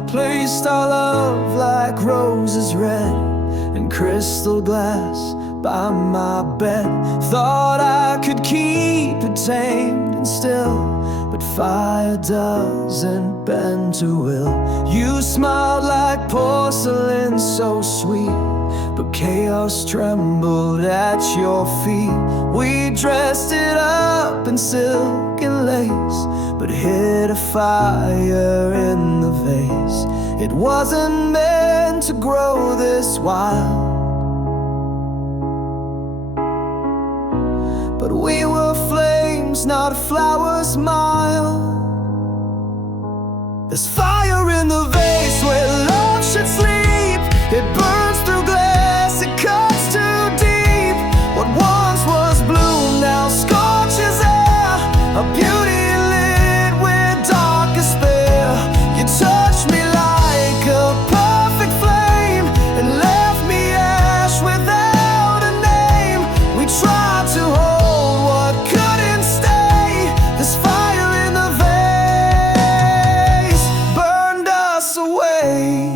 I placed our love like roses red in crystal glass by my bed. Thought I could keep it tamed and still, but fire doesn't bend to will. You smiled like porcelain, so sweet, but chaos trembled at your feet. We dressed it up in silk and lace, but hid a fire in the vase. It wasn't meant to grow this wild, but we were flames, not flowers mild. There's fire in the vase where love should sleep. It burns through glass, it cuts too deep. What once was blue now scorches air, a beauty lit with dark despair. You touched me like a perfect flame and left me ash without a name. We tried to hold what couldn't stay. This fire in the vase burned us away.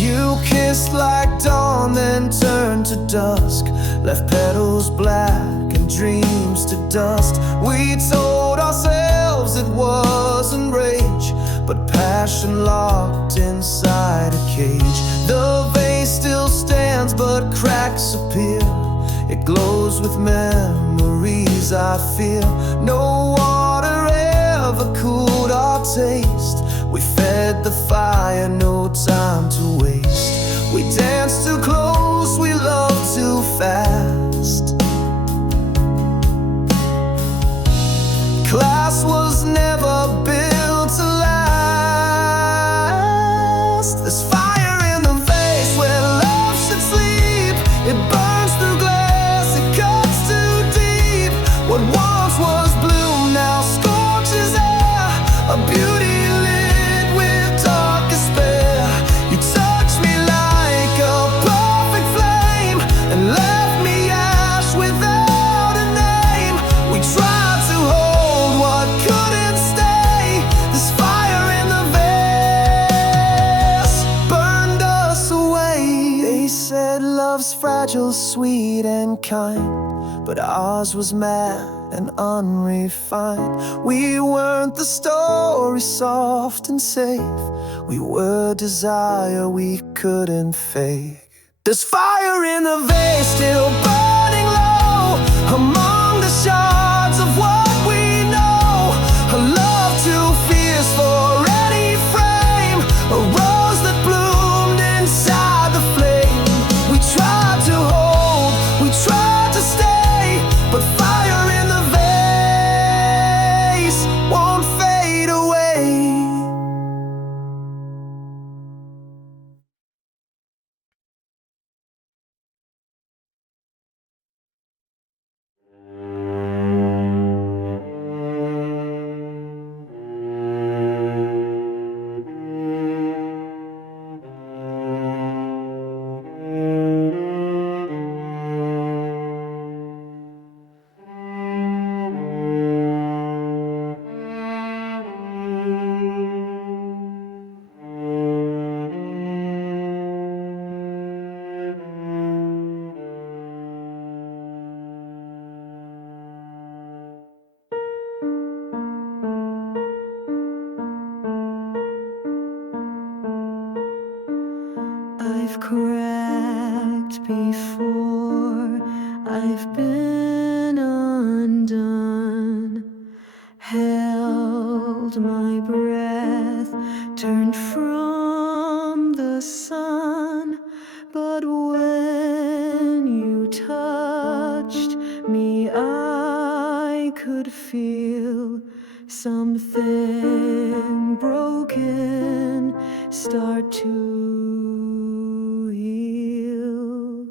You kissed like dawn, then turned to dusk, left petals black and dreams to dust. We told ourselves it wasn't rage, but passion locked inside a cage. The vase still stands, but cracks appear. It glows with memories I fear. No water ever cooled our taste. We fed the fire, no time to waste. We danced too close, we loved too fast. Class was never built to last. There's fire in the vase where love should sleep. It burns through glass, it cuts too deep. What once was blue now scorches air, a beauty lit with dark despair. You touched me like a perfect flame and left me ash without a name. We tried to hold what couldn't stay. This fire in the vase burned us away. They said love's fragile, sweet and kind, but ours was mad and unrefined. We weren't the story soft and safe. We were desire we couldn't fake. There's fire in the vase still burning low among the shards of what we know. A love too fierce for any frame, a rose that bloomed inside the flame. We tried to hold, we tried to stay, but fire in the vase won't fade away. I've cracked before, I've been undone, held my breath, turned from the sun. But when you touched me, I could feel something broken start to heal.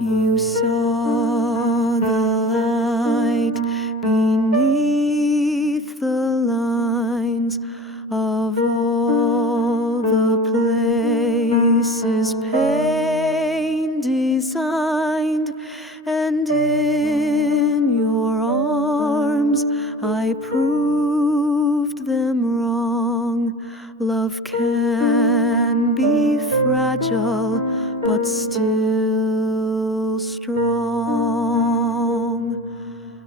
You saw the light beneath the lines of all the places pain designed. I proved them wrong. Love can be fragile, but still strong.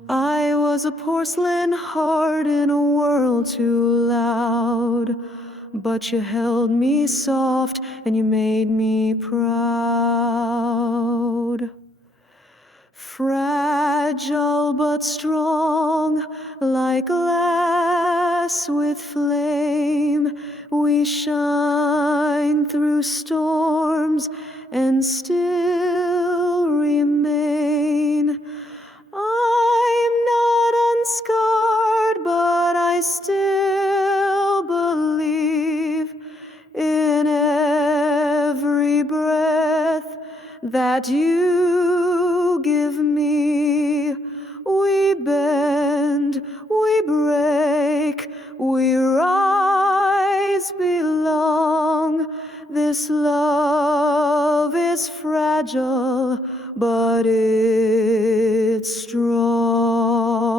I was a porcelain heart in a world too loud, but you held me soft and you made me proud. Fragile but strong, like glass with flame, we shine through storms and still remain. I'm not unscarred, but I still believe in every breath that you give me. We bend, we break, we rise, belong. This love is fragile, but it's strong.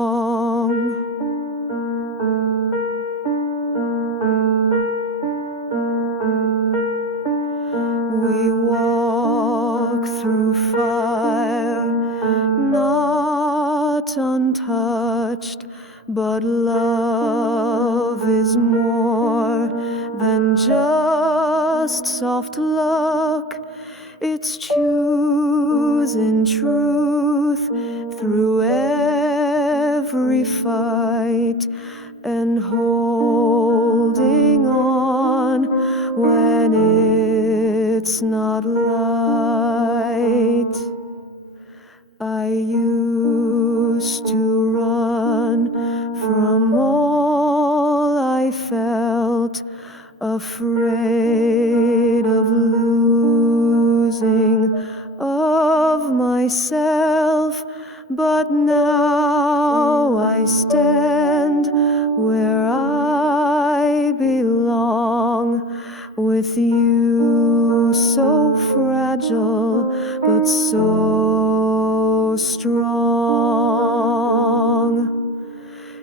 We walk through fire, not untouched, but love is more than just soft luck. It's choosing truth through every fight and holding on when it's not light. I used to run from all I felt, afraid of losing of myself, but now I stand where I belong, with you so fragile but so strong.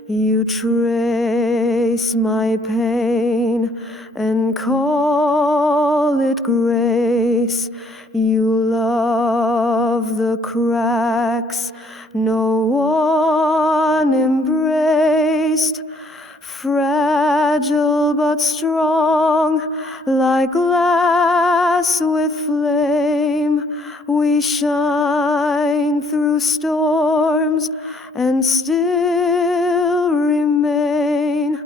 You trace my pain and call it grace. You love the cracks no one embraced. Fragile but strong, like glass with flame, we shine through storms and still remain.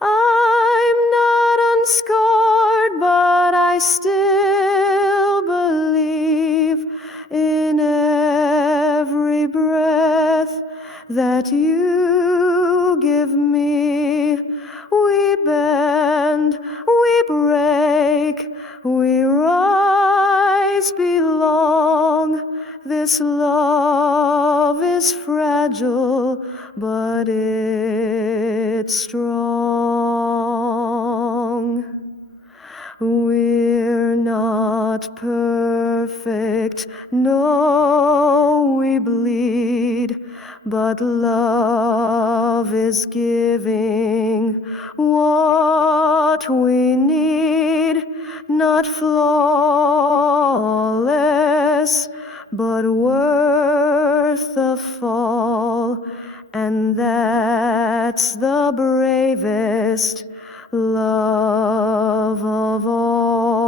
I'm not unscarred, but I still believe in every breath that you give me. We bend, we break, we rise, belong. This love is fragile, but it's strong. We're not perfect, no, we bleed, but love is giving what we need, not flawless, but worth the fall, and that's the bravest love of all.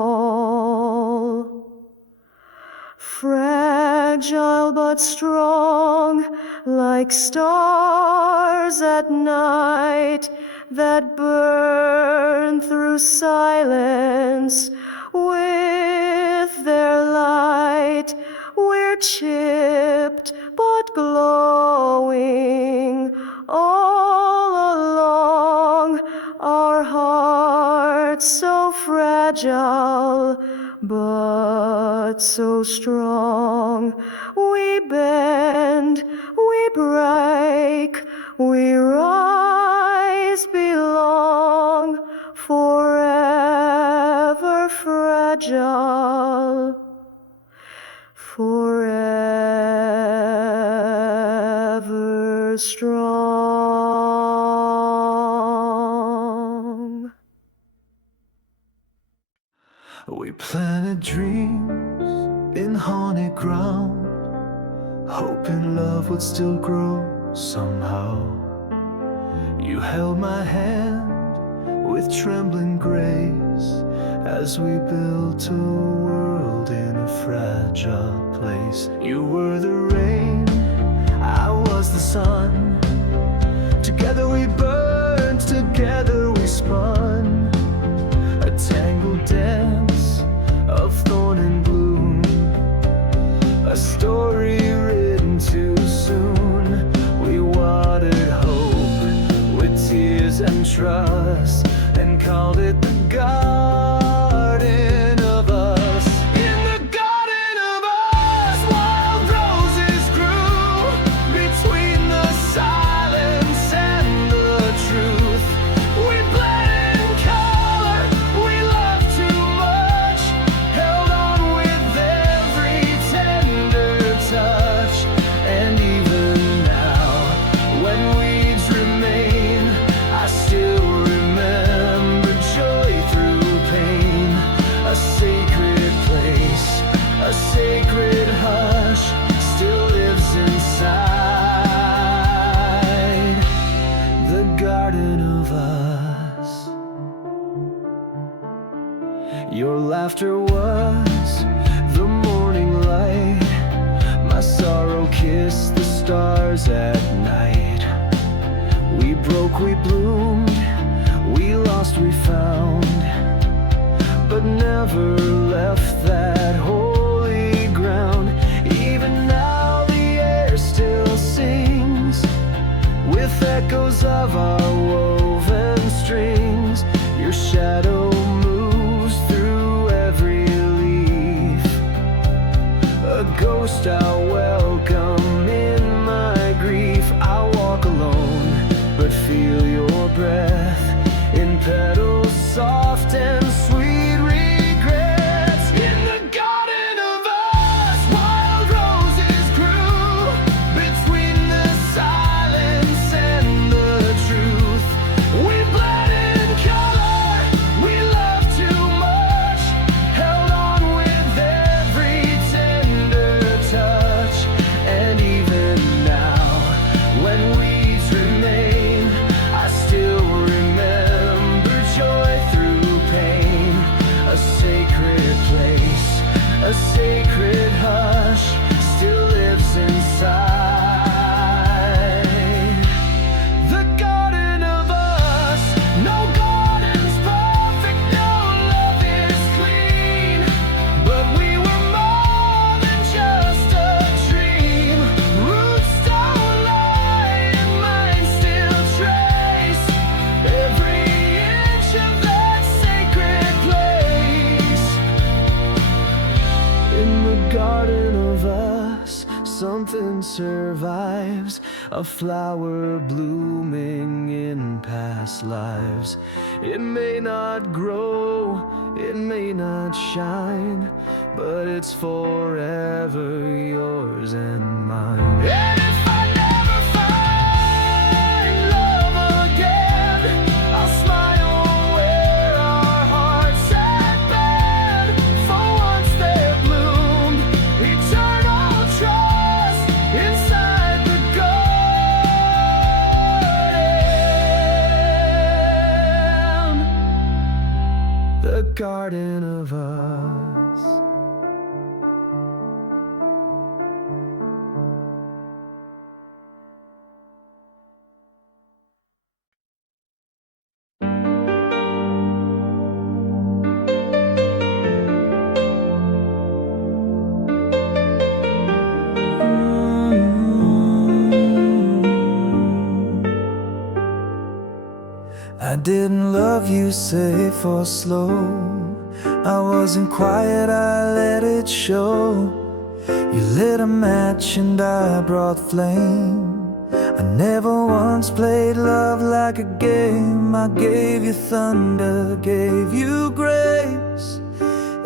Fragile but strong, like stars at night that burn through silence with their light. We're chipped but glowing all along, our hearts so fragile but so strong. We bend, we break, we rise, belong, forever fragile, forever strong. We planted dreams in haunted ground, hoping love would still grow somehow. You held my hand with trembling grace as we built a world in a fragile place. You were the rain, I was the sun. Together we burned, together we spun, a tangled dance of thorn and bloom, a story written too soon. We watered hope with tears and trust, and called it the garden of us. In the garden of us, wild roses grew between the silence and the truth. We bled in color, we loved too much, held on with every tender touch. And even now, when weeds remain, I still remember joy through pain. A sacred place, a sacred hush still lives inside the garden of us. Your laughter was the morning light, my sorrow kissed the stars at night. We broke, we bloomed, we lost, we found, but never left that holy ground. Even now the air still sings with echoes of our woven strings. Your shadow moves through every leaf, a ghost I'll welcome in my grief. I walk alone, but feel your breath in petals soft and sweet regrets. In the garden of us, wild roses grew between the silence and the truth. We bled in color, we loved too much, held on with every tender touch. And even now, when weeds remain, I still remember joy through pain. A sacred place, a sacred hush still lives inside the garden of us. No garden's perfect, no love is clean, but we were more than just a dream. Roots don't lie and minds still trace every inch of that sacred place. In the garden of us, something survives, a flower blooming in past lives. It may not grow, it may not shine, but it's forever yours and mine. And if I never find love again, I'll smile where our hearts had been. For once there bloomed eternal trust inside the garden of us. I didn't love you safe or slow. I wasn't quiet, I let it show. You lit a match and I brought flame. I never once played love like a game. I gave you thunder, gave you grace.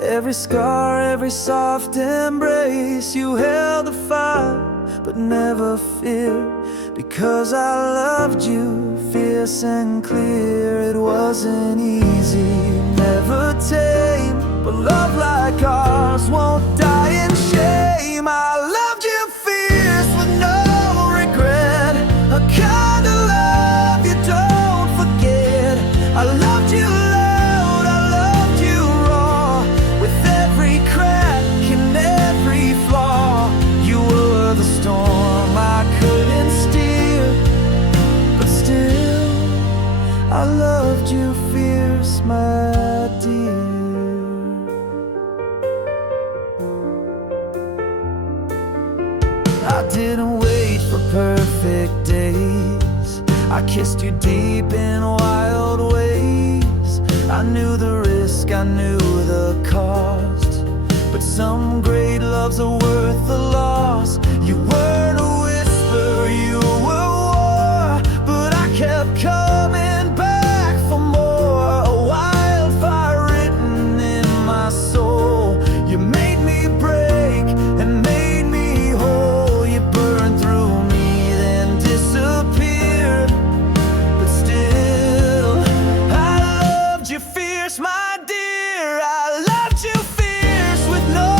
Every scar, every soft embrace. You held the fire, but never feared. Because I loved you, fierce and clear. It wasn't easy, never tame. but love like ours won't die in shame. I loved you fierce with no regret, a kind of love you don't forget. I loved you loud, I loved you raw, with every crack and every flaw. You were the storm I couldn't steer, but still I loved you fierce, my dear. I didn't wait for perfect days, I kissed you deep in wild ways. I knew the risk, I knew the cost, but some great loves are worth the loss. You weren't a whisper, you were war, but I kept coming back for more. A wildfire written in my soul. You made me break and made me whole. You burned through me, then disappeared, but still I loved you fierce, my dear. I loved you fierce with no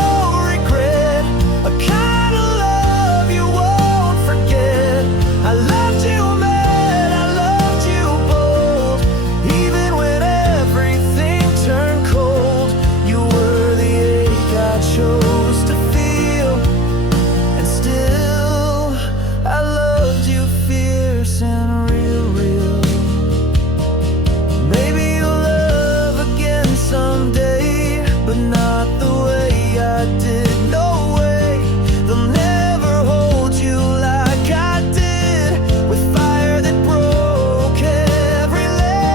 regret, a kind of love you won't forget. I loved you mad, I loved you bold, even when everything turned cold. You were the ache I chose to feel, and still I loved you fierce and real, real. Maybe you'll love again someday, but not the way I did. No way, they'll never hold you like I did, with fire that broke every lead.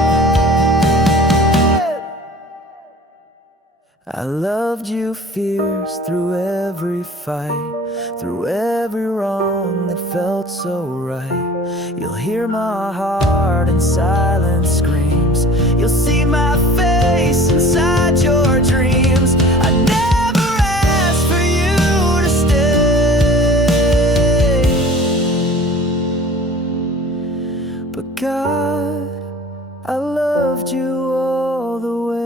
I loved you fierce through every fight, through every wrong that felt so right. You'll hear my heart in silent screams, you'll see my face inside your dreams. I never asked for you to stay, but God, I loved you all the way.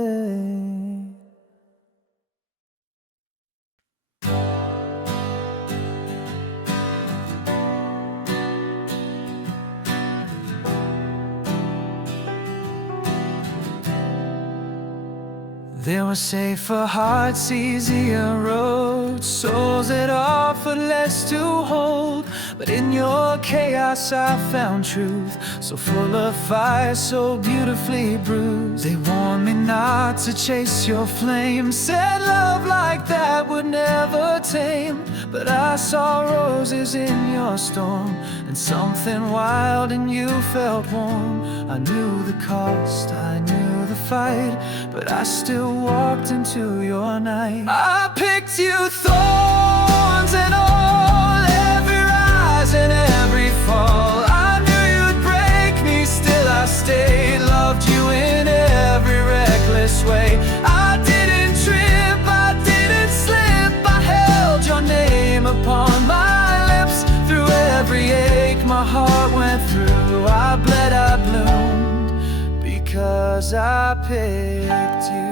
There were safer hearts, easier roads, souls that offered less to hold. But in your chaos I found truth, so full of fire, so beautifully bruised. They warned me not to chase your flame, said love like that would never tame. But I saw roses in your storm, and something wild in you felt warm. I knew the cost, I knew the fight, but I still walked into your night. I picked you, thorns and all, every rise and every fall. I knew you'd break me, still I stayed. Loved you in every reckless way. I didn't trip, I didn't slip, I held your name upon my lips. Through every ache my heart went through, I bled, I bloomed, because I picked you.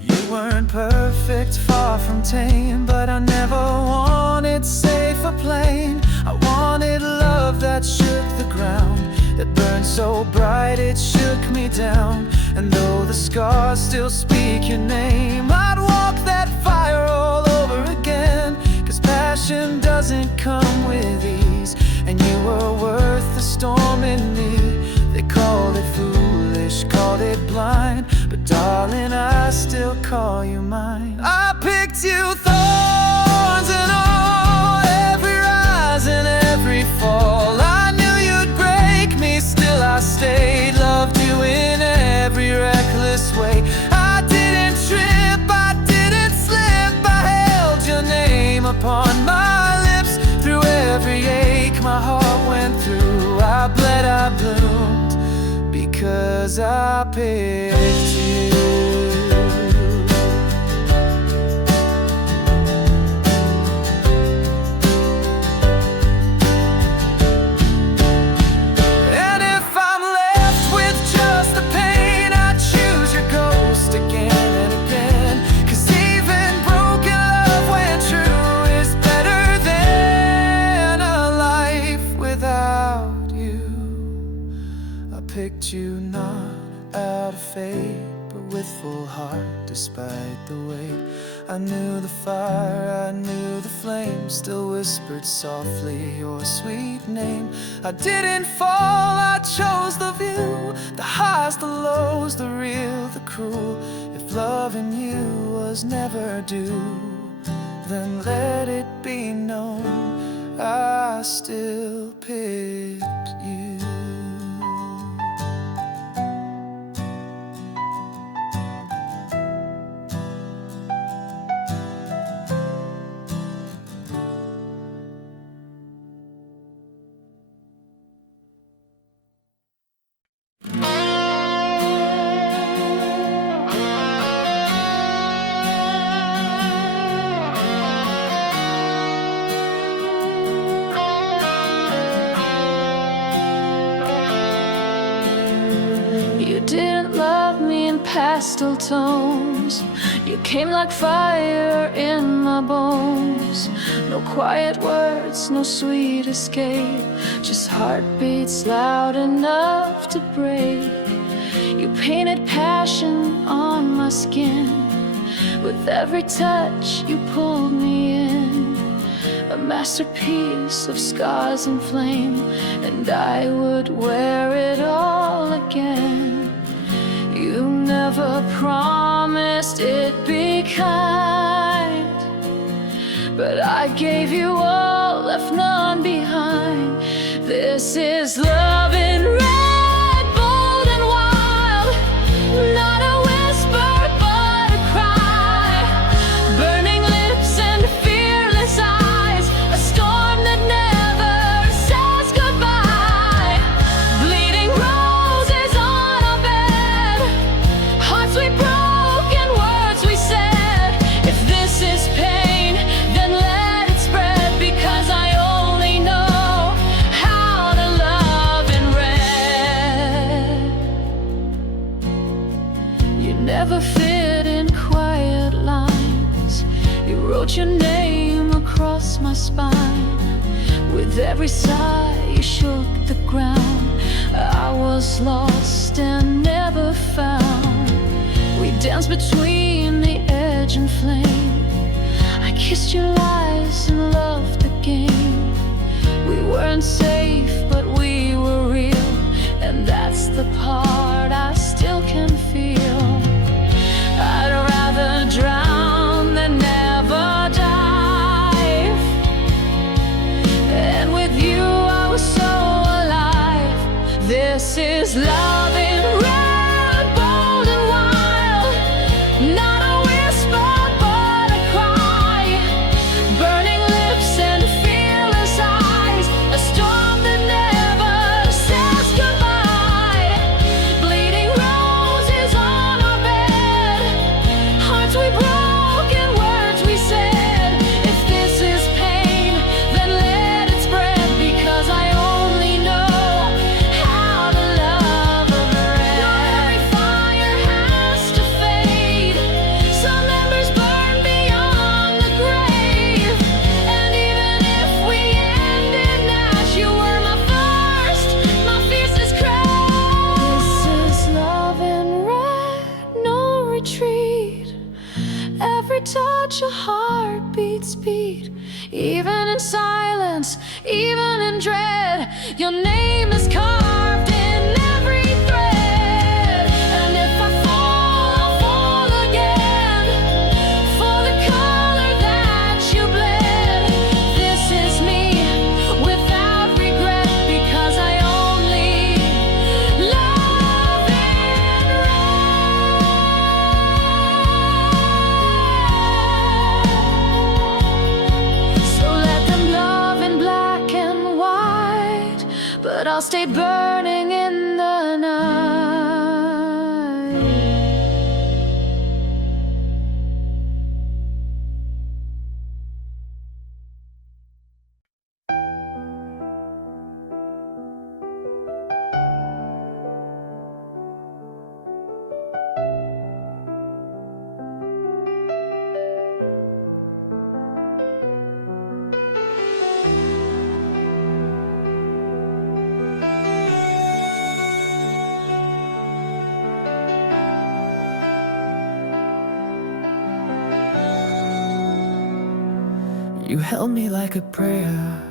You weren't perfect, far from tame, but I never wanted safe or plain. I wanted love that shook the ground, that burned so bright it shook me down. And though the scars still speak your name, I'd walk that fire all over again. 'Cause passion doesn't come with ease, and you were worth the storm in me. They called it foolish, called it blind, but darling, I still call you mine. I picked you, thorns and all, every rise and every fall. I knew you'd break me, still I stayed. Loved you in every reckless way. I didn't trip, I didn't slip, I held your name upon my lips. Through every ache my heart went through, I bled, I bloomed, because I picked you. full heart despite the weight. I knew the fire, I knew the flame, still whispered softly your sweet name. I didn't fall, I chose the view, the highs, the lows, the real, the cruel. If loving you was never due, then let it be known I still picked you. You didn't love me in pastel tones. You came like fire in my bones. No quiet words, no sweet escape, just heartbeats loud enough to break. You painted passion on my skin. With every touch you pulled me in, a masterpiece of scars and flame, and I would wear it all again. You never promised it'd be kind, but I gave you all, left none behind. This is love in red, bold and wild, not a whisper but a cry. Burning lips and fearless eyes, a storm that never says goodbye. Bleeding roses on our bed, hearts we broke and words we said. If this is pain, then let it spread, because I only know how to love in red. You never fit in quiet lines. You wrote your name across my spine. With every sigh you shook the ground. I was lost and never found. We danced between the edge and flame. I kissed your lies and loved the game. We weren't safe, but we were real, and that's the part I still can feel. I'd rather drown than never dive, and with you I was so alive. This is love in red, bold and wild, not a whisper but a cry. Burning lips and fearless eyes, a storm that never says goodbye. Bleeding roses on our bed, hearts we broke and words we said. If this is pain, then let it spread, because I only know how to love a red. Not every fire has to fade. Some embers burn beyond the grave. And even if we end in ash, you were my first, my fiercest crave. This is love in red, no retreat. Every touch a heartbeat's beat. Even in silence, even in dread, your name is carved in every thread. And if I fall, I'll fall again, for the color that you bled. This is me, without regret, because I only love in red. So let them love in black and white, but I'll stay burning in the night. You held me like a prayer,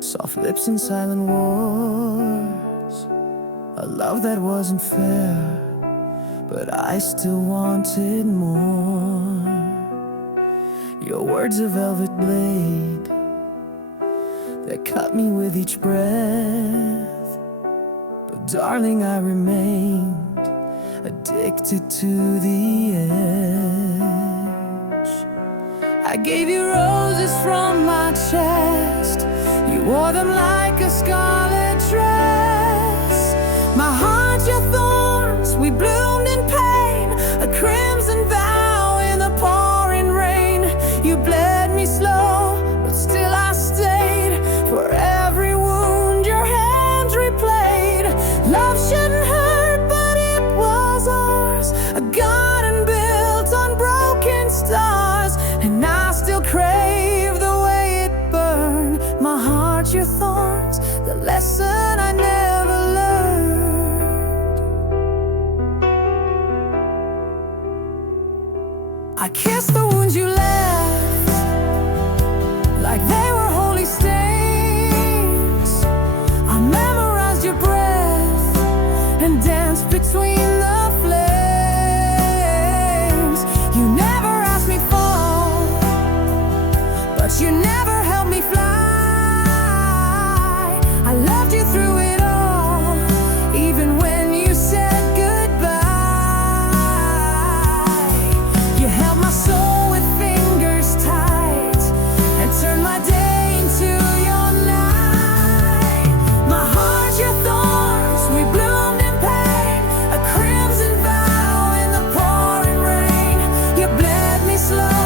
soft lips and silent words, a love that wasn't fair, but I still wanted more. Your words a velvet blade that cut me with each breath, but darling, I remained addicted to the edge. I gave you roses from my chest, you wore them like a scarlet dress. My heart, your thorns, we bloomed in pain, a crimson vow in the pouring rain. You bled me slow, but still I stayed. For every wound your hands replayed. Love shouldn't hurt, but it was ours, a garden built on broken stars. And I still crave the way it burned. My heart, your thorns, the lesson I never learned. I kissed the wounds you left like they were holy stains. I memorized your breath and danced between the flames. You never asked me fall, but you never helped me fly. I loved you through it all, even when you said goodbye. You held my soul with fingers tight and turned my day into your night. My heart, your thorns, we bloomed in pain, a crimson vow in the pouring rain. You bled me slow,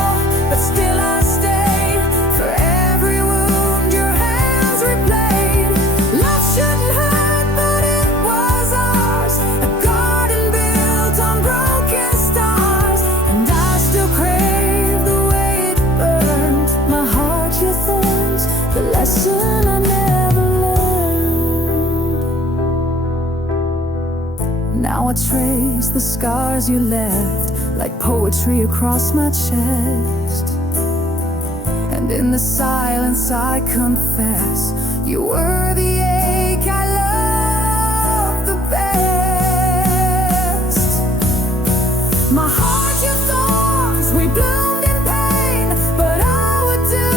but still I stayed. For every wound your hands replayed. Love shouldn't hurt, but it was ours, a garden built on broken stars. And I still crave the way it burned. My heart, your thorns, the lesson I never learned. Now I trace the scars you left like poetry across my chest. And in the silence I confess, you were the ache I loved the best. My heart, your thorns, we bloomed in pain, but I would do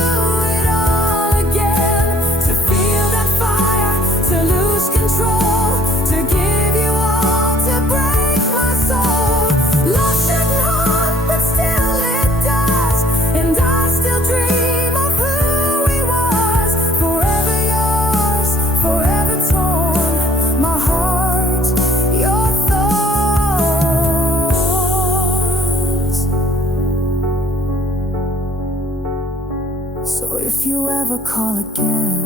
it all again. To feel that fire, to lose control, to give you all, to break my soul. Love shouldn't haunt, but still it does. And I still dream of who we was. Forever yours, forever torn. My heart, your thorns. So if you ever call again,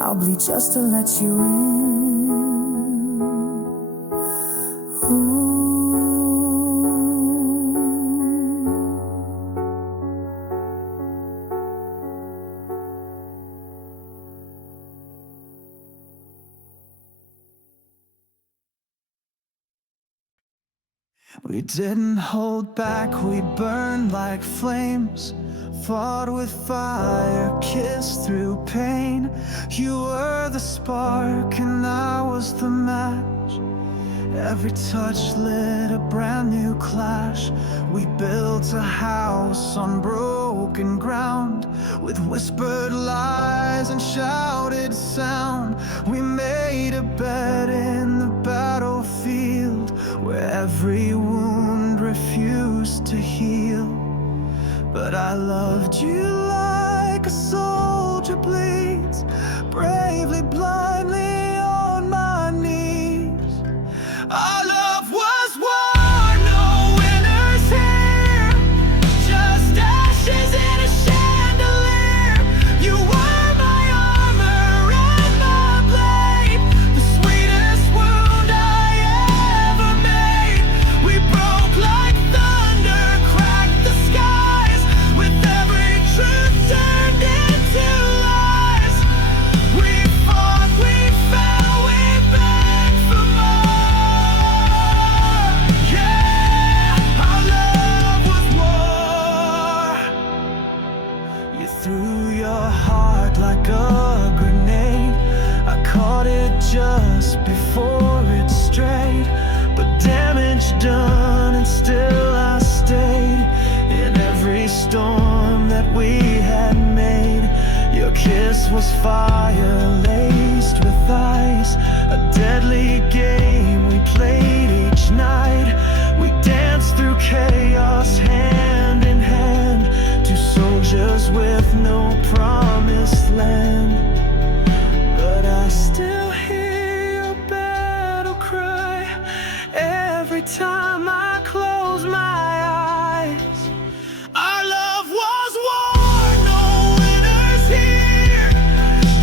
I'll bleed just to let you in. Ooh. We didn't hold back, we burned like flames, fought with fire, kissed through pain. You were the spark and I was the match. Every touch lit a brand new clash. We built a house on broken ground, with whispered lies and shouted sound. We made a bed in the battlefield, where every wound refused to heal. But I loved you like a soldier bleeds, bravely, blindly on my knees. Our love was war, no winners here, just ashes in a chandelier. You were my armor and my blade, the sweetest wound I ever made. We broke like thunder, cracked the skies, with every truth turned into lies. We fought, we This was fire laced with ice, a deadly game we played each night. We danced through chaos hand in hand, two soldiers with no promised land. But I still hear your battle cry every time I close my eyes. Our love was war, no winners here,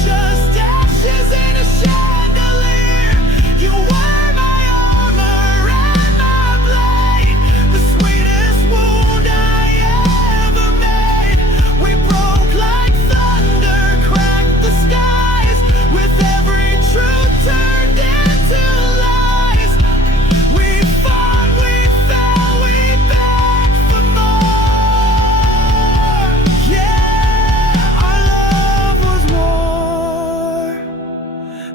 just ashes in a chandelier. You were my armor and my blade, the sweetest wound I ever made. We broke like thunder, cracked the skies, with every truth turned into lies. We fought, we fell, we begged for more. Yeah, our love was war.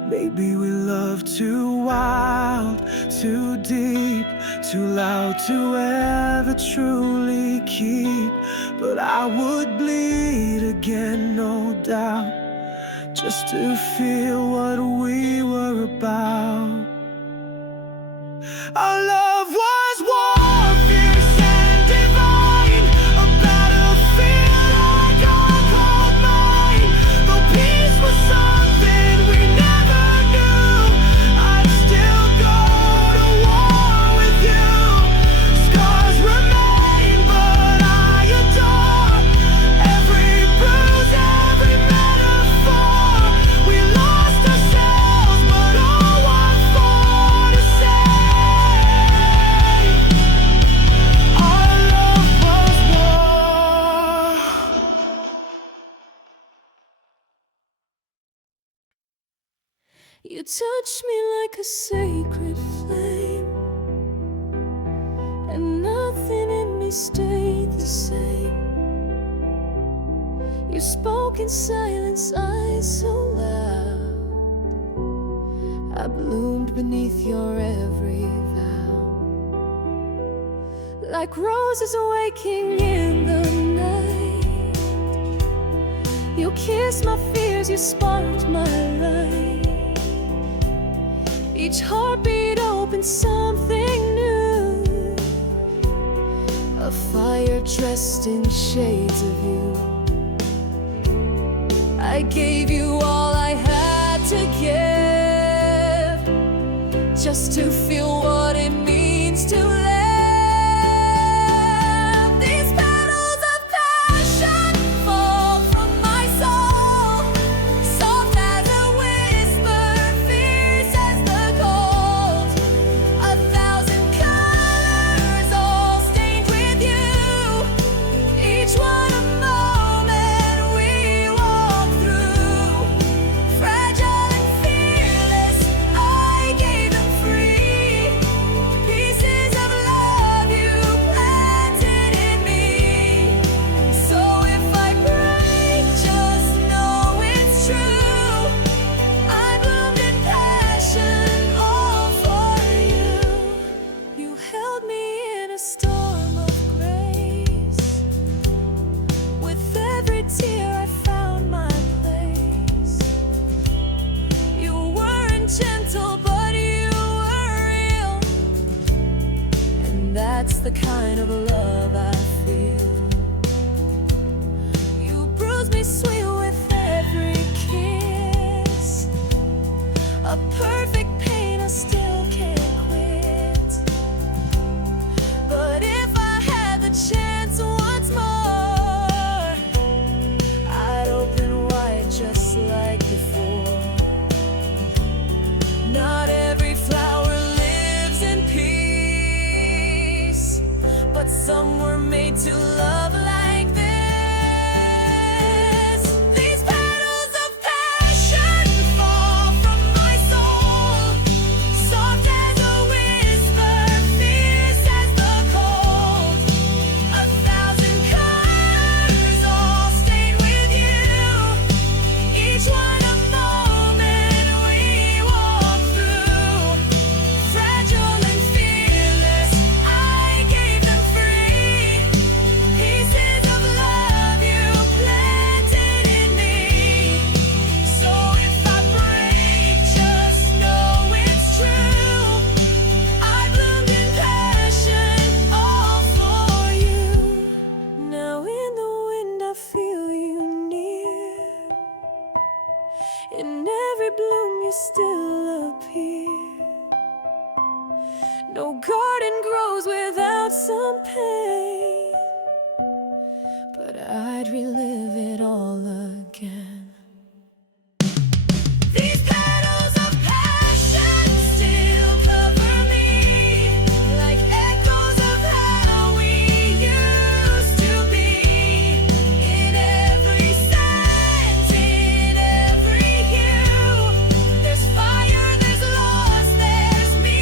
Maybe we loved too wild, too deep, too loud to ever truly keep. But I would bleed again, no doubt, just to feel what we were about. Our love was war, fierce and divine, a battlefield like our cold mine. Though peace was something we never knew, I'd still go to war with you. Scars remain, but I adore every bruise, every metaphor. We lost ourselves, but oh, what for to say? Our love was war. You touch me like a sacred flame, and nothing in me stayed the same. You spoke in silence, eyes so loud. I bloomed beneath your every vow, like roses waking in the night. You kissed my fears, you sparked my light. Each heartbeat opened something new, a fire dressed in shades of you. I gave you all I had to give, just to feel what it means to live. These petals of passion fall from my soul, soft as a whisper, fierce as the cold. A thousand colors all stained with you, each one a moment we walk through. Fragile and fearless, I gave them free, pieces of love you planted in me. So if I break, just know it's true. I bloomed in passion, all for you. You held me in a storm of grace. With every tear I found my place. You weren't gentle, but you were real, and that's the kind of love I feel. You bruised me sweet with every kiss, a perfect pain I still can't quit. But if I had the chance once more, I'd open wide just like before. Not every flower lives in peace, but some were made to love like this. These petals of passion fall from my soul, soft as a whisper, fierce as the cold. A thousand colors all stained with you, each one a moment we walk through. Fragile and fearless, I gave them free, pieces some pain, but I'd relive it all again. These petals of passion still cover me, like echoes of how we used to be. In every scent, in every hue, there's fire, there's loss, there's me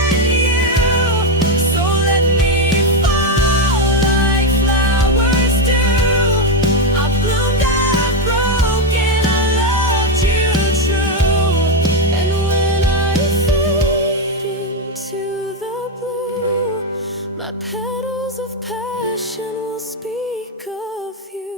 and you. So let me fall like flowers do. I bloomed, I broke, and I loved you true. And when I fade into the blue, my petals of passion will speak of you.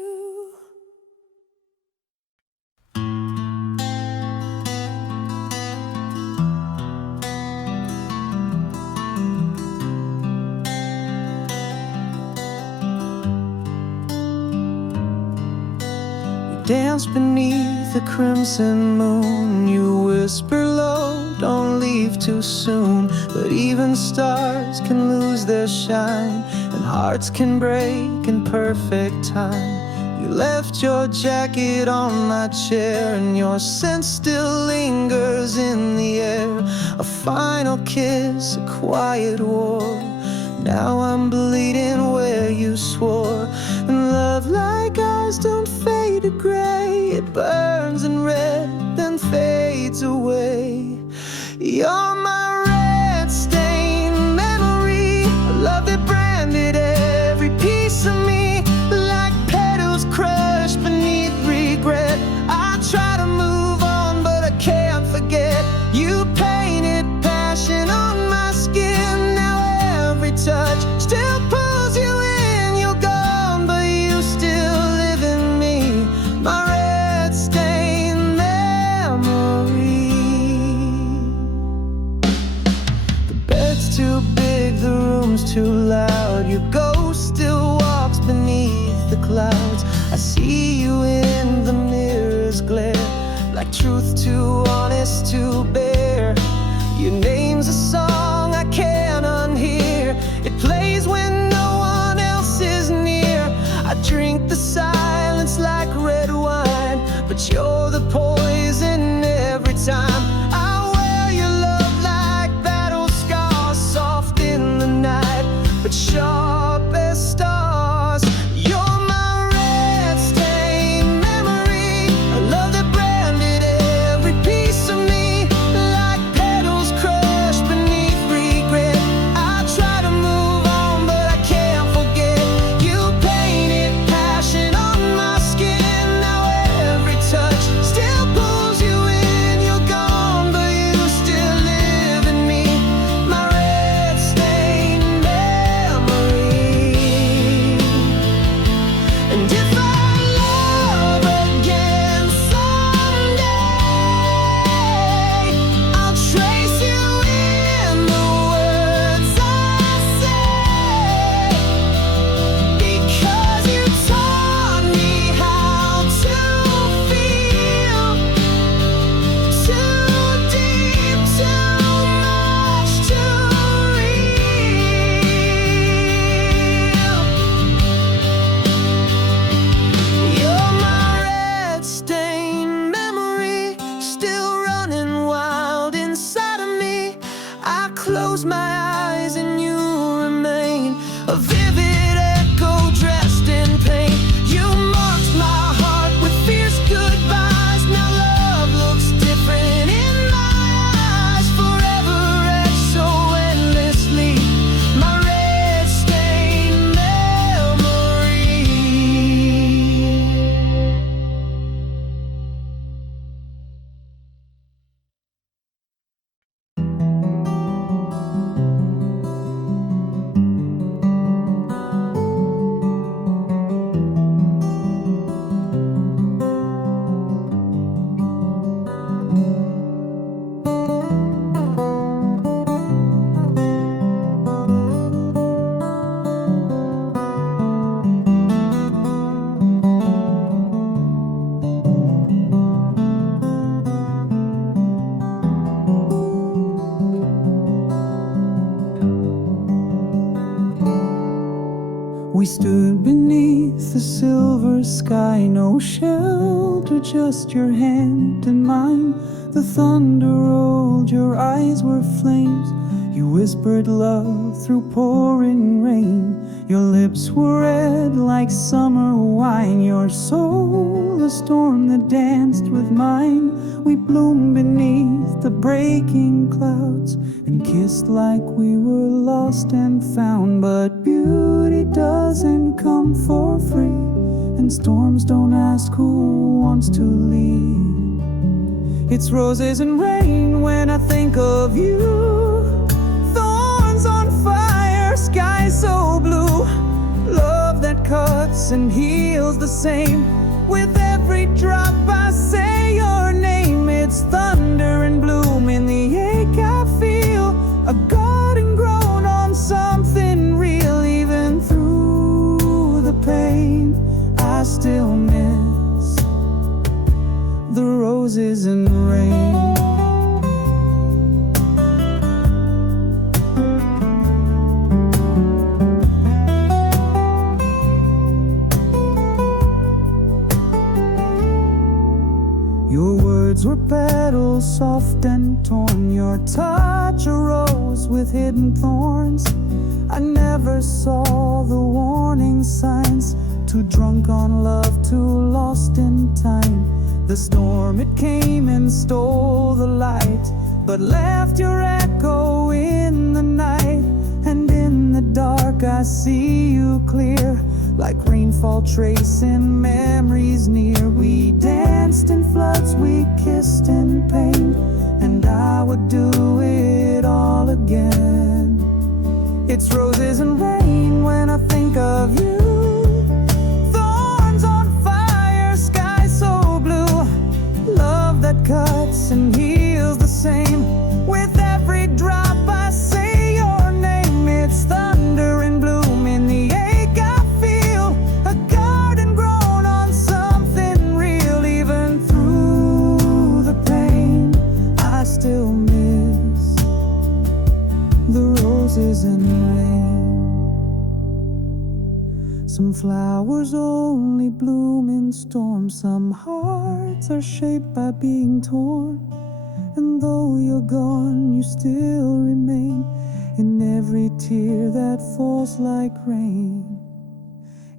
Dance beneath the crimson moon. You whisper low, don't leave too soon. But even stars can lose their shine, and hearts can break in perfect time. You left your jacket on my chair, and your scent still lingers in the air. A final kiss, a quiet war. Now I'm bleeding where you swore. And love like ours don't fade to gray. It burns in red, then fades away. You're my red-stained memory, a love that branded every piece of me. Like petals crushed beneath regret. I try to move on, but I can't forget. You painted passion on my skin. Now every touch still pulls you in. You're gone, but you still live in me. My red-stained memory. The bed's too big, the room's too loud. Your ghost still walks beneath the clouds. I see you in the mirror's glare, like truth too honest to bear. Your name's a song I can't unhear. It plays when no one else is near. I drink the silence like red wine, but you're the poison every time. I wear your love like battle scars, soft in the night, but sharp as stars. You're my red-stained memory, a love that branded every piece of me. Like petals crushed beneath regret. I try to move on, but I can't forget. You painted passion on my skin. Now every touch still pulls you in. You're gone, but you still live in me. My red-stained memory. We stood beneath the silver sky, no shelter, just your hand in mine. The thunder rolled, your eyes were flames. You whispered love through pouring rain. Your lips were red like summer wine. Your soul, a storm that danced with mine. We bloomed beneath the breaking clouds and kissed like we were lost and found. But beauty doesn't come for free, and storms don't ask who wants to leave. It's roses and rain when I think of you, thorns on fire, sky so blue, love that cuts and heals the same. With every drop I say your name. It's thunder and bloom in the ache I feel, a garden grown on something real. Even through the pain I still miss the roses and rain. Your words were petals soft and torn. Your touch a rose with hidden thorns. I never saw the warning signs. Too drunk on love, too lost in time. The storm, it came and stole the light, but left your echo in the night. And in the dark I see you clear, like rainfall tracing memories near. We danced in floods, we kissed in pain, and I would do it all again. It's roses and rain when I think of you, thorns on fire, sky so blue, love that cuts and heals the same. With every drop I say your name. It's thunder and bloom in the ache I feel, a garden grown on something real. Even through the pain I still miss the roses and rain. Some flowers only bloom in storms. Some hearts are shaped by being torn. And though you're gone, you still remain in every tear that falls like rain.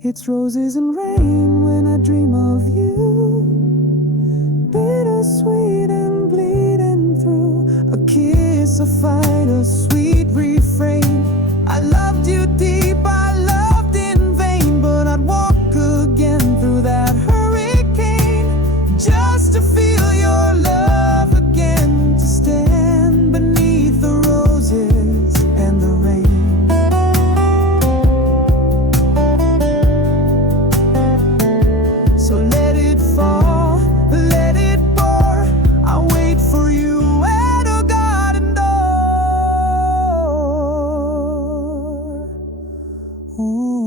It's roses and rain when I dream of you, bittersweet and bleeding through. A kiss, a fight, a sweet refrain. I loved you deep, I loved in vain, but I'd walk again through that hurricane just to feel your love again, to stand beneath the roses and the rain. So let it fall, let it pour. I'll wait for you at a garden door. Ooh.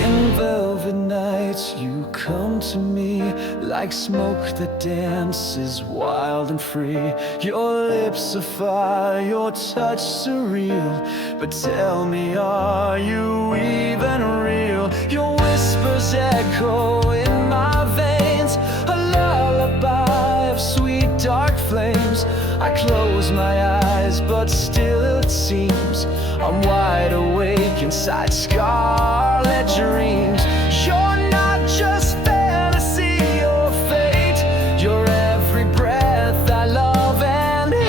In velvet nights you come to me, like smoke that dances wild and free. Your lips are fire, your touch surreal. But tell me, are you even real? Your whispers echo in my veins, a lullaby of sweet dark flames. I close my eyes, but still it seems I'm wide awake inside scarlet dreams. You're not just fantasy or fate, you're every breath I love and hate.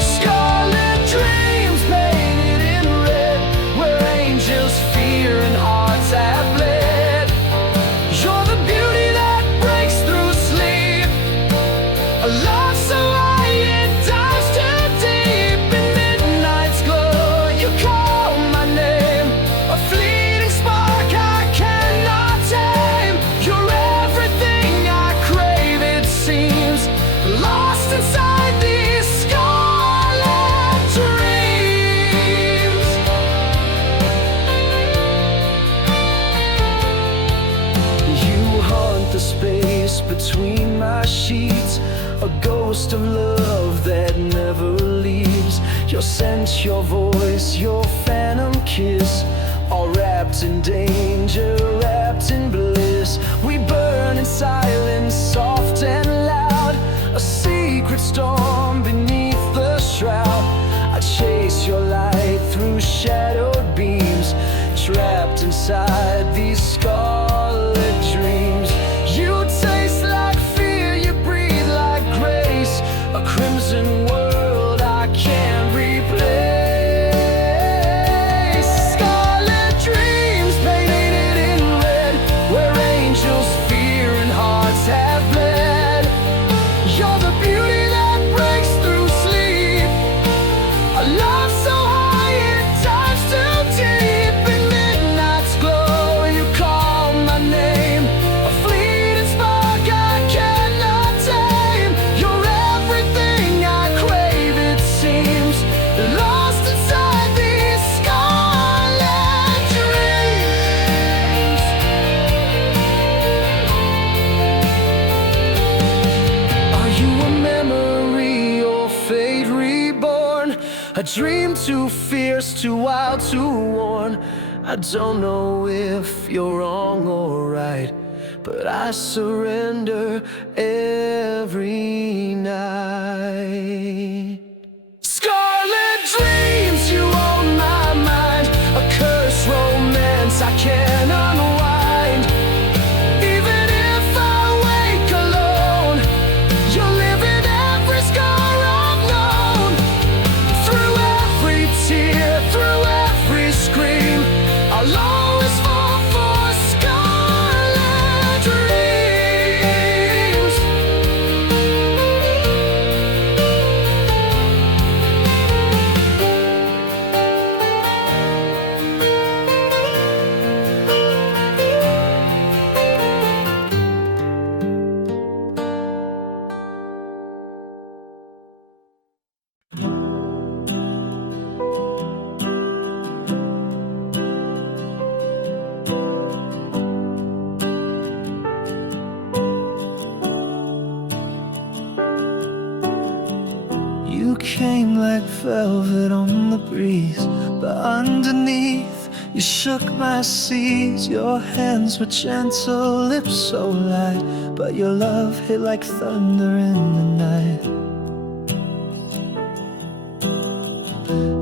Scarlet dreams painted in red, where angels fear and hearts have bled. You're the beauty that breaks through sleep, a love so light it dives too deep. In midnight's glow you call my name, a fleet between my sheets, a ghost of love that never leaves. Your scent, your voice, your phantom kiss, all wrapped in danger, wrapped in bliss. We burn in silence, soft and loud, a secret storm beneath the shroud. I chase your light through shadowed beams, trapped inside these scarlet dreams. You taste like fear, you breathe like grace, a crimson world I can't replace. Scarlet dreams painted in red, where angels fear and hearts have bled. You're the beauty that breaks through sleep, a love so high it dives too deep. In midnight's glow you call my name, a fleeting spark I cannot tame. You're everything I crave, it seems, lost inside these scarlet dreams. Are you a memory or fate reborn? A dream too fierce, too wild, too worn. I don't know if you're wrong or right, but I surrender every night. Scarlet dreams, you own my mind, a cursed romance I can't unwind. Even if I wake alone, you'll live in every scar I've known. Through every tear, through every scream, I'll always fall for scarlet dreams. You came like velvet on the breeze, but underneath you shook my seas. Your hands were gentle, lips so light, but your love hit like thunder in the night.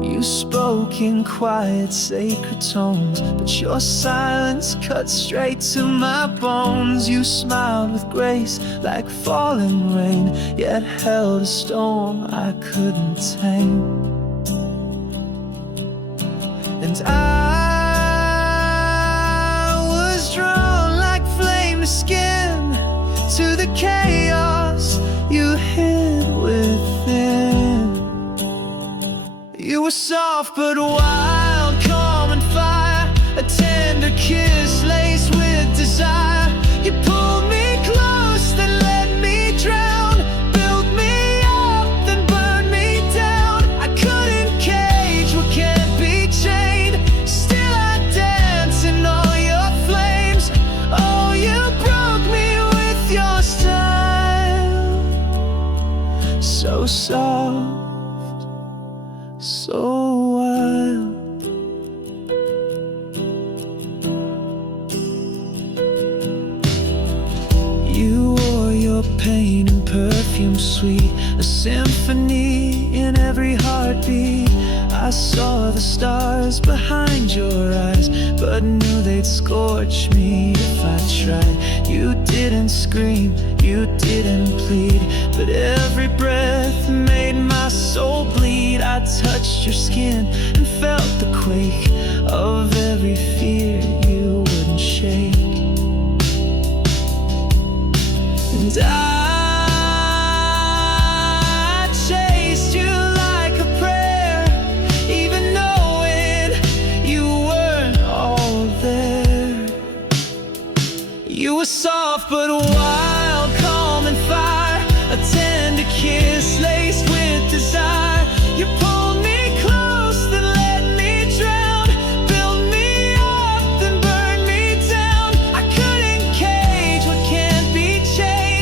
You spoke in quiet, sacred tones, but your silence cut straight to my bones. You smiled with grace like falling rain, yet held a storm I couldn't tame. And I was drawn like flame to skin, to the chaos you hid within. You were soft but wild, calm and fire, a tender kiss laced with desire. You pulled me close, then let me drown, built me up, then burned me down. I couldn't cage what can't be chained, still I dance in all your flames. Oh, you broke me with your style, so soft, so wild. You wore your pain and perfume sweet, a symphony in every heartbeat. I saw the stars behind your eyes, but knew they'd scorch me if I tried. You didn't scream, you didn't plead, but every breath made my soul bleed. I touched your skin and felt the quake of every fear you wouldn't shake. And I chased you like a prayer, even knowing you weren't all there. You were soft but wild, calm and fire, a tender kiss laced with desire. You pulled me close, then let me drown, built me up, then burned me down. I couldn't cage what can't be chained,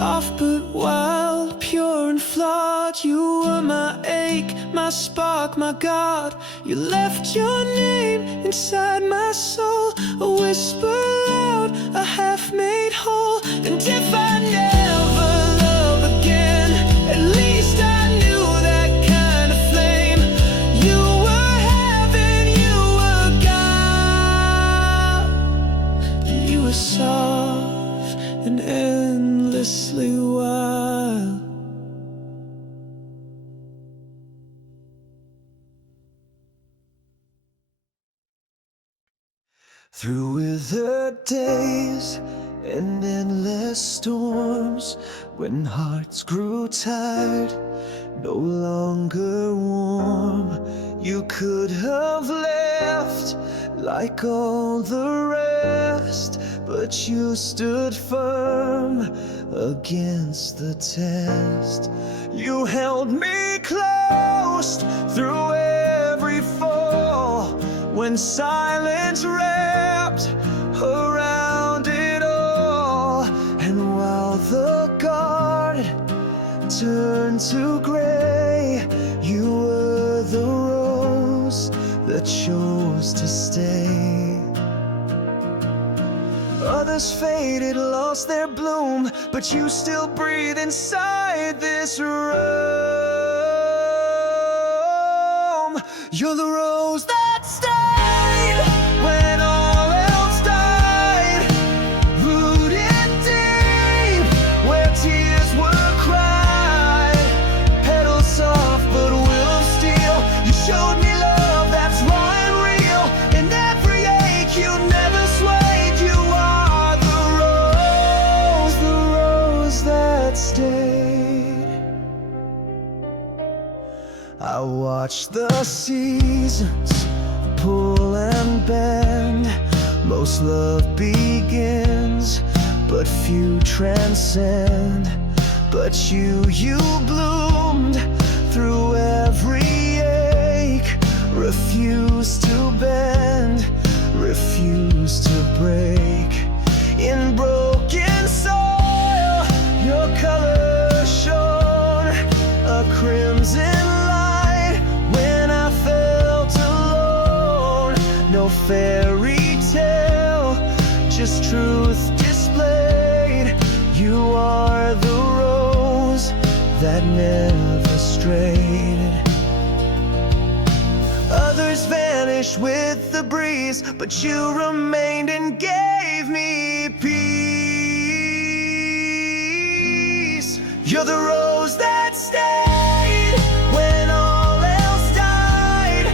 soft but wild, pure and flawed. You were my ache, my spark, my God. You left your name inside my soul, a whisper loud, a half-made whole. And if I never love again, at least I knew that kind of flame. You were heaven, you were God. You were soft and endlessly wild. Through withered days and endless storms, when hearts grew tired, no longer warm, you could have left like all the rest, but you stood firm against the test. You held me close through every fall, when silence wrapped around it all. And while the garden turned to gray, you were the rose that chose to stay. Others faded, lost their bloom, but you still breathe inside this room. You're the rose that stayed when all else died, rooted deep where tears were cried. Petals soft but will of steel, you showed me love that's raw and real. In every ache you never swayed. You are the rose that stayed. I watched the seasons pull and bend. Most love begins, but few transcend. But you bloomed through every ache, refused to bend, refused to break. In broken soil, your color shone, a crimson light when I felt alone. No fairy tale, just truth displayed. You are the rose that never strayed. Others vanished with the breeze, but you remained and gave me peace. You're the rose that stayed when all else died,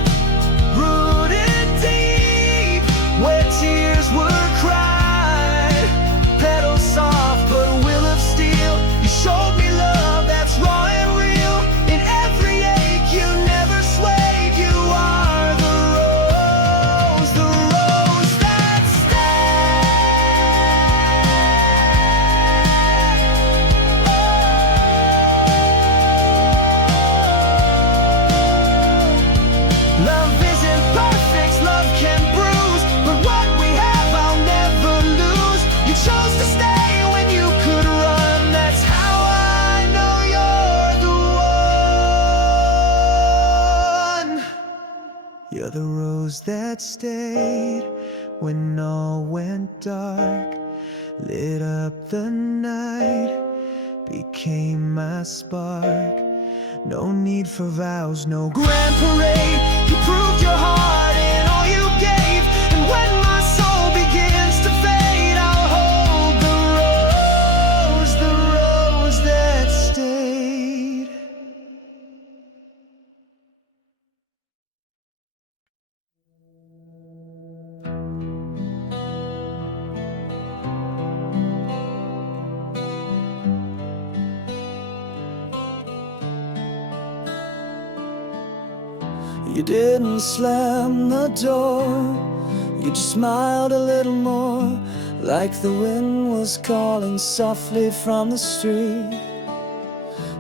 rooted deep where tears were cried. Petals soft but will of steel, you showed me love that's raw and real. In every ache you never swayed. You are the rose that stayed. Love isn't perfect, love can bruise, but what we have I'll never lose. You chose to stay when you could run, that's how I know you're the one. You're the rose that stayed when all went dark, lit up the night, became my spark. No need for vows, no grand parade. You proved your heart in all you gave. And when my soul begins to fade, I'll hold the rose that stayed. You didn't slam the door, you just smiled a little more, like the wind was calling softly from the street.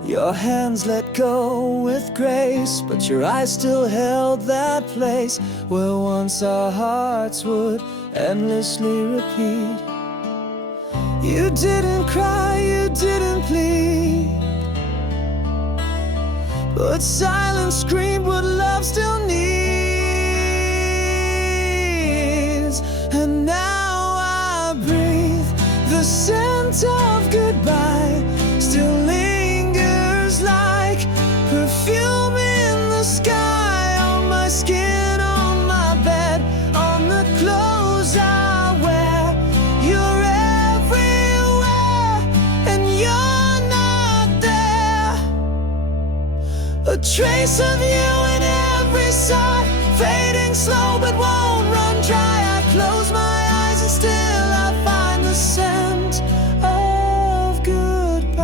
Your hands let go with grace, but your eyes still held that place where once our hearts would endlessly repeat. You didn't cry, you didn't plead, but silence screamed what love still needs. And now I breathe, the scent of goodbye still lingers like perfume in the sky, on my skin, on my bed, on the clothes I wear. You're everywhere and you're not there. A trace of you in every sigh, fading slow but won't run dry. I close my eyes and still I find the scent of goodbye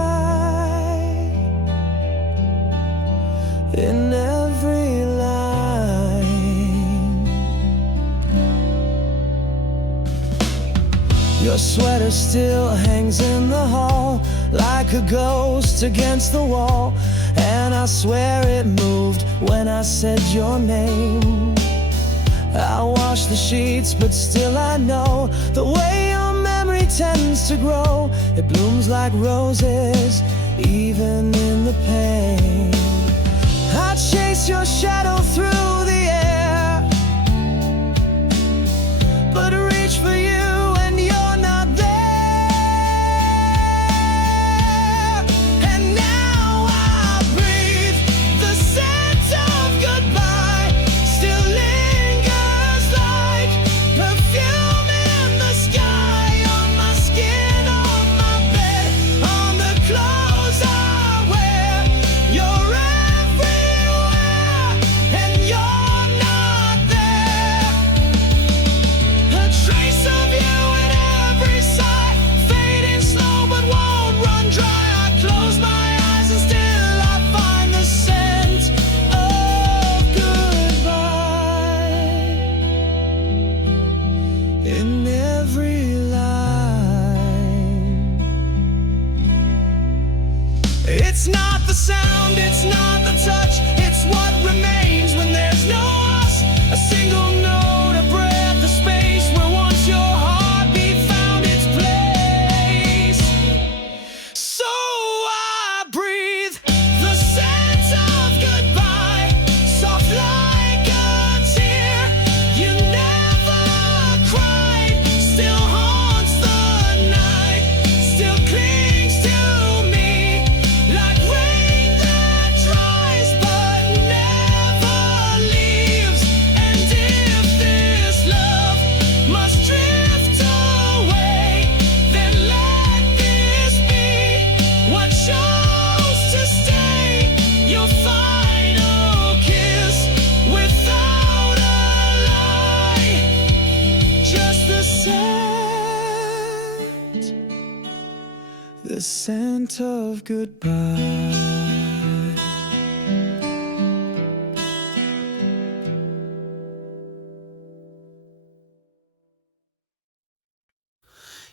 in every line. Your sweater still hangs in the hall like a ghost against the wall, and I swear it moved when I said your name. I wash the sheets, but still I know the way your memory tends to grow. It blooms like roses, even in the pain. I chase your shadow through the air, but reach for you and you're not there. And now I breathe, the scent of goodbye still lingers like perfume in the sky, on my skin, on my bed, on the clothes I wear. You're everywhere and you're not there. A trace of you in every sigh, fading slow but won't run dry. I close my eyes and still I find the scent of goodbye in every line. It's not the sound, it's not the touch, it's what remains when there's no us. A single note, a breath, a space where once your heartbeat found its place. So I breathe, the scent of goodbye, soft like a tear. You never cried, still haunts the night, still clings to me like rain that dries but never leaves. And if this love must drift away, then let this be what chose to stay. Your final kiss without a lie, just the scent of goodbye.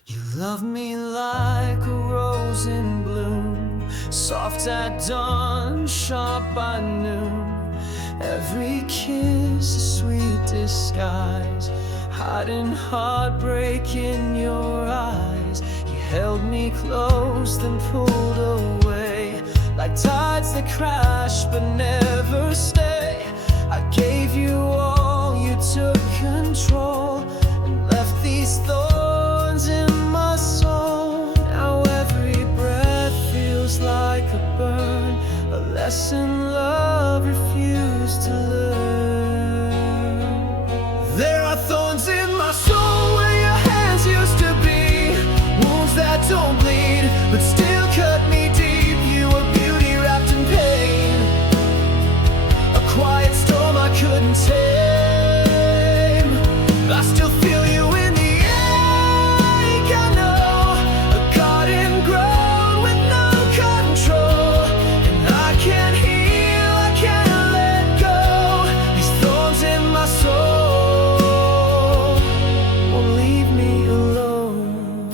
You love me like a rose in bloom, soft at dawn, sharp by noon. Every kiss a sweet disguise, hiding heartbreak in your eyes. You held me close, then pulled away, like tides that crash but never stay. I gave you all, you took control, and left these thorns in my soul. Now every breath feels like a burn, a lesson love refused to learn. There are thorns in my soul where your hands used to be, wounds that don't bleed but still cut me deep. You were beauty wrapped in pain, a quiet storm I couldn't tame. I still feel you in the ache, I know, a garden grown with no control. And I can't heal, I can't let go, these thorns in my soul won't leave me alone.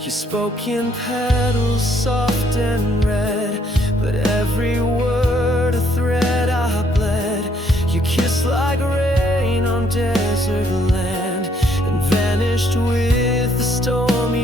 You spoke in petals soft and red, but every word a thread I bled. You kissed like rain on desert land and vanished with the stormy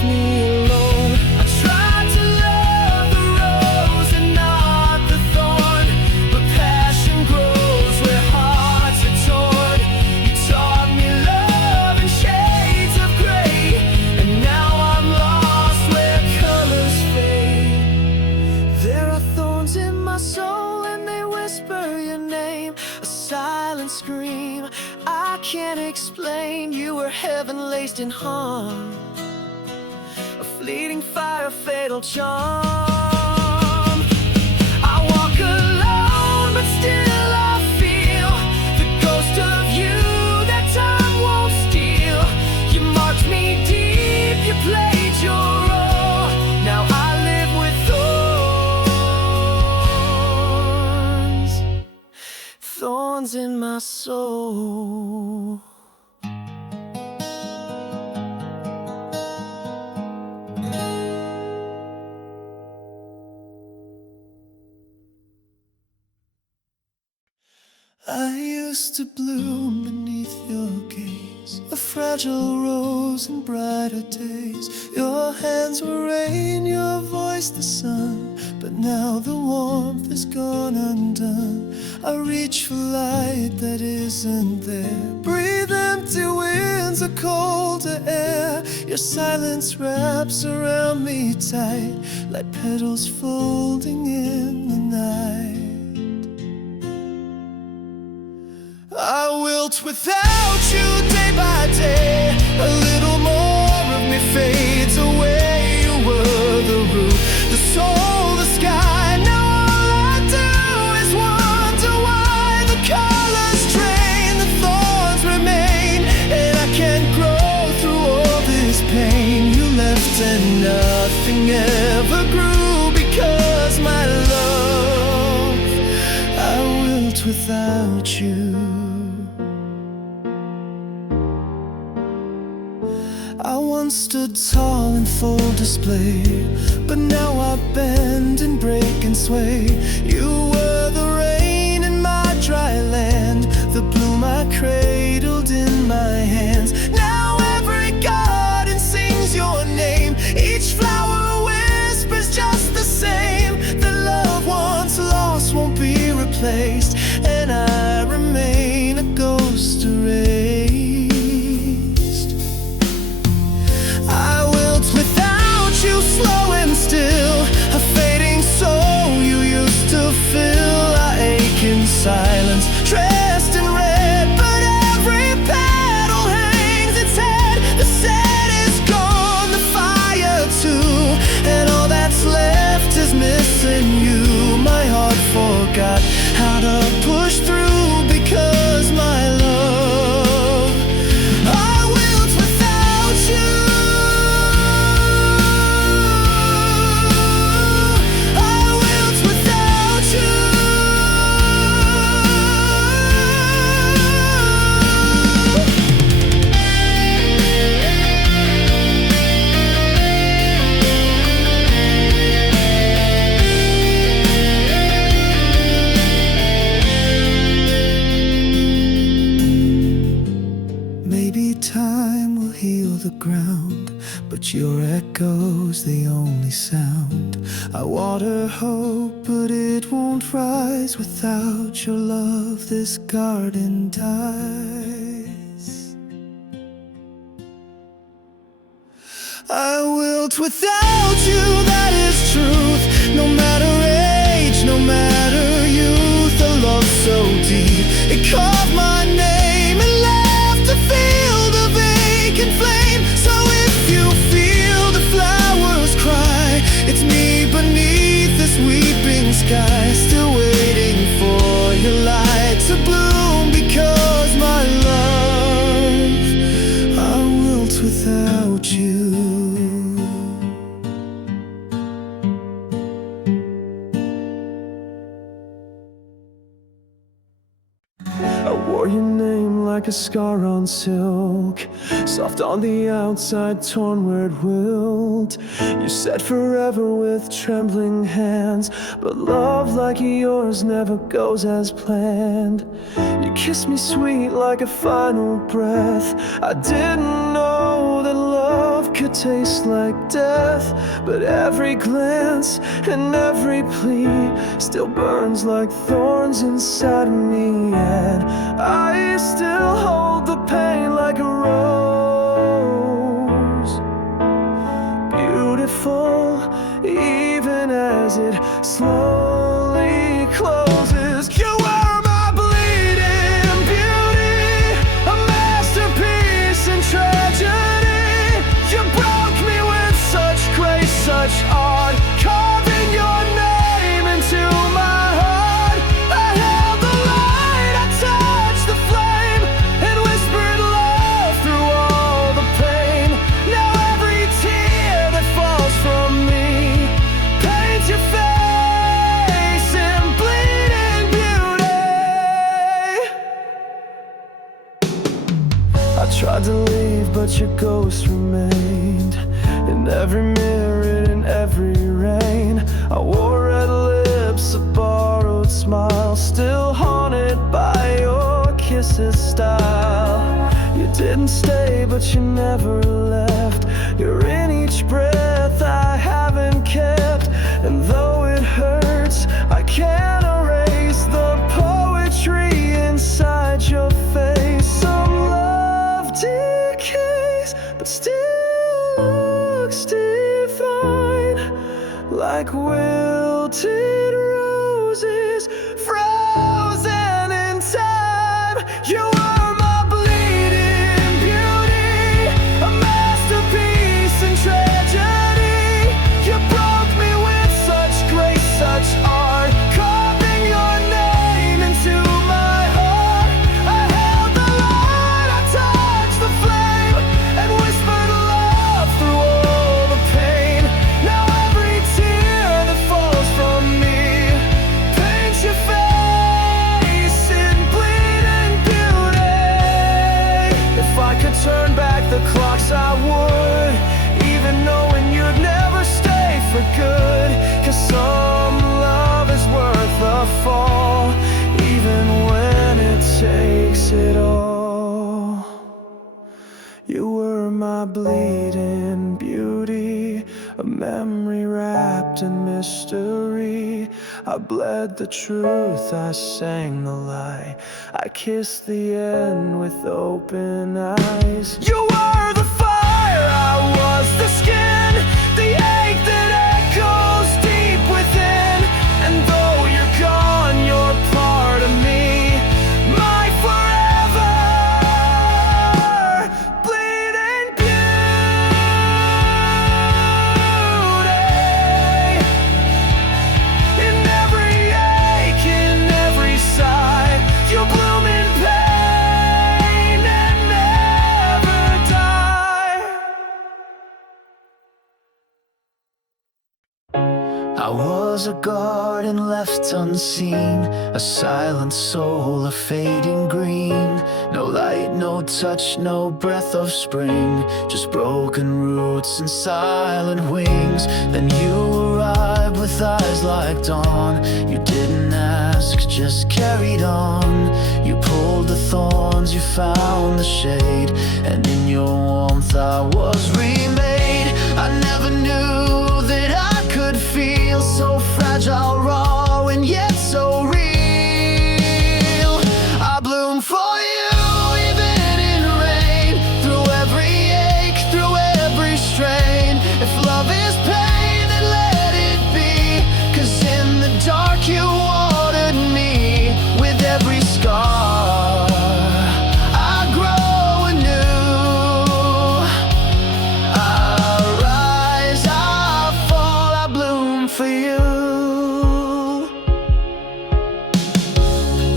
leave me alone. I tried to love the rose and not the thorn, but passion grows where hearts are torn. You taught me love in shades of gray, and now I'm lost where colors fade. There are thorns in my soul and they whisper your name, a silent scream I can't explain. You were heaven laced in harm, a fleeting fire, a fatal charm. I walk alone, but still I feel the ghost of you that time won't steal. You marked me deep, you played your role. Now I live with thorns in my soul. I used to bloom beneath your gaze, a fragile rose in brighter days. Your hands were rain, your voice the sun, but now the warmth is gone undone. I reach for light that isn't there, breathe empty winds, a colder air. Your silence wraps around me tight, like petals folding in the night. I wilt without you day by day. A little more of me fades away. You were the root, the soul, the sky. Now all I do is wonder why the colors drain, the thorns remain, and I can't grow through all this pain. You left and nothing ever grew because my love, I wilt without you. I once stood tall in full display, but now I bend and break and sway. You were the rain in my dry land, the bloom I cradled in my hands. Now every garden sings your name, each flower whispers just the same. The love once lost won't be replaced, and I remain a ghost erased. Slow and still, a fading soul you used to fill. I ache in silence, dressed in red, but every petal hangs its head. The set is gone, the fire too, and all that's left is missing you. My heart forgot how to push through because my love, I wilt without you. But your echo's the only sound. I water hope, but it won't rise. Without your love, this garden dies. I wilt without you, that is truth. No matter age, no matter youth, a love so deep, it carved my name and left a field of vacant flame. So you feel the flowers cry, it's me beneath this weeping sky, still waiting for your light to bloom because my love, I wilt without you. I wore your name like a scar on silk, soft on the outside, torn where it willed. You said forever with trembling hands, but love like yours never goes as planned. You kissed me sweet like a final breath. I didn't know that love could taste like death, but every glance and every plea still burns like thorns inside of me. And I still hold the pain like a rose, beautiful even as it slowly closes. You were my bleeding beauty, a masterpiece in tragedy. You broke me with such grace, such art, carving your name into my heart. I held the light, I touched the flame, and whispered love through all the pain. Now every tear that falls from me paints your face in bleeding beauty. I tried to leave, but your ghost remained in every mirror, in every rain. I wore red lips, a borrowed smile, still haunted by your kisses style. You didn't stay, but you never left. You're in each breath I haven't kept, and though it hurts, I can't erase the poetry inside your face. Some love decays, but still looks divine, like wilted roses frozen in time. You were my bleeding beauty, a masterpiece in tragedy. You broke me with such grace, such art, carving your name into my heart. I held the light, I touched the flame, and whispered love through all the pain. Now every tear that falls from me paints your face in bleeding beauty. If I could turn back the clocks, I would, even knowing you'd never stay for good. 'Cause some love is worth a fall, even when it takes it all. You were my bleeding beauty, a memory wrapped in mystery. I bled the truth, I sang the lie, I kissed the end with open eyes. You were the fire, I was the skin, the ache that echoes deep within. And though you're gone, you're part of me, my forever bleeding beauty. In every ache, in every sigh, you bloom in pain and never die. I was a garden left unseen, a silent soul, a fading green. No light, no touch, no breath of spring, just broken roots and silent wings. Then you arrived with eyes like dawn. You didn't ask, just carried on. You pulled the thorns, you found the shade, and in your warmth I was remade. I never knew that I could feel so fragile, raw, and yet so real. I bloom for you, even in rain, through every ache, through every strain. If love is pain, then let it be, 'cause in the dark you watered me. With every scar I grow anew. I rise, I fall, I bloom for you.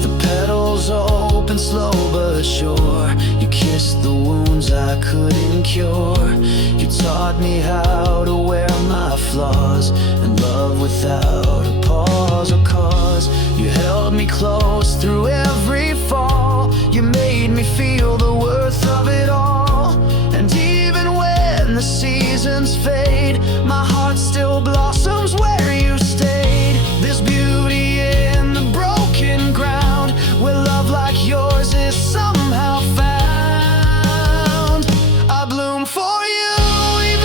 The petals open slow but sure. You kissed the wounds I couldn't cure. You taught me how to wear my flaws and love without a pause or cause. You held me close through every fall. You made me feel the worth of it all. And even when the seasons fade, my heart still blossoms where you stayed. There's beauty in the broken ground, where love like yours is somehow found. I bloom for you, even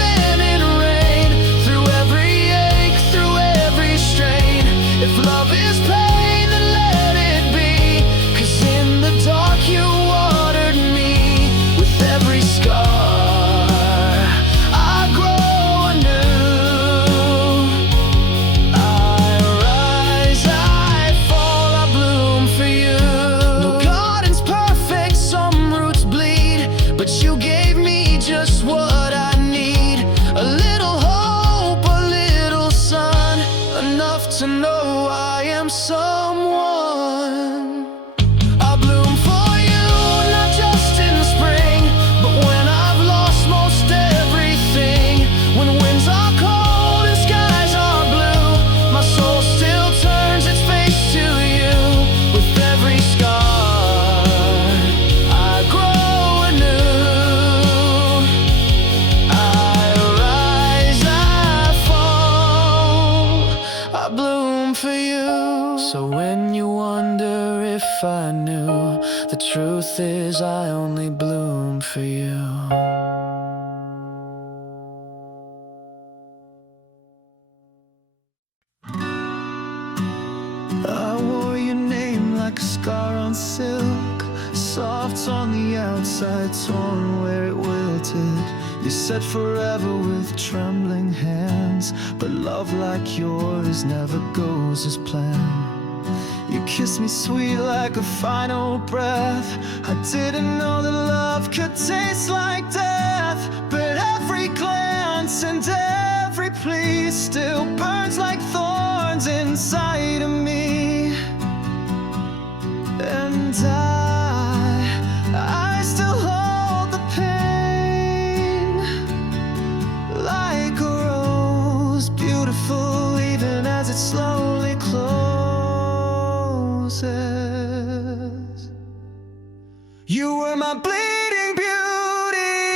truth is I only bloom for you. I wore your name like a scar on silk, soft on the outside, torn where it wilted. You said forever with trembling hands, but love like yours never goes as planned. You kissed me sweet like a final breath. I didn't know that love could taste like death, but every glance and every plea still burns like thorns inside of me. And I still hold the pain like a rose, beautiful even as it slowly closes. You were my bleeding beauty,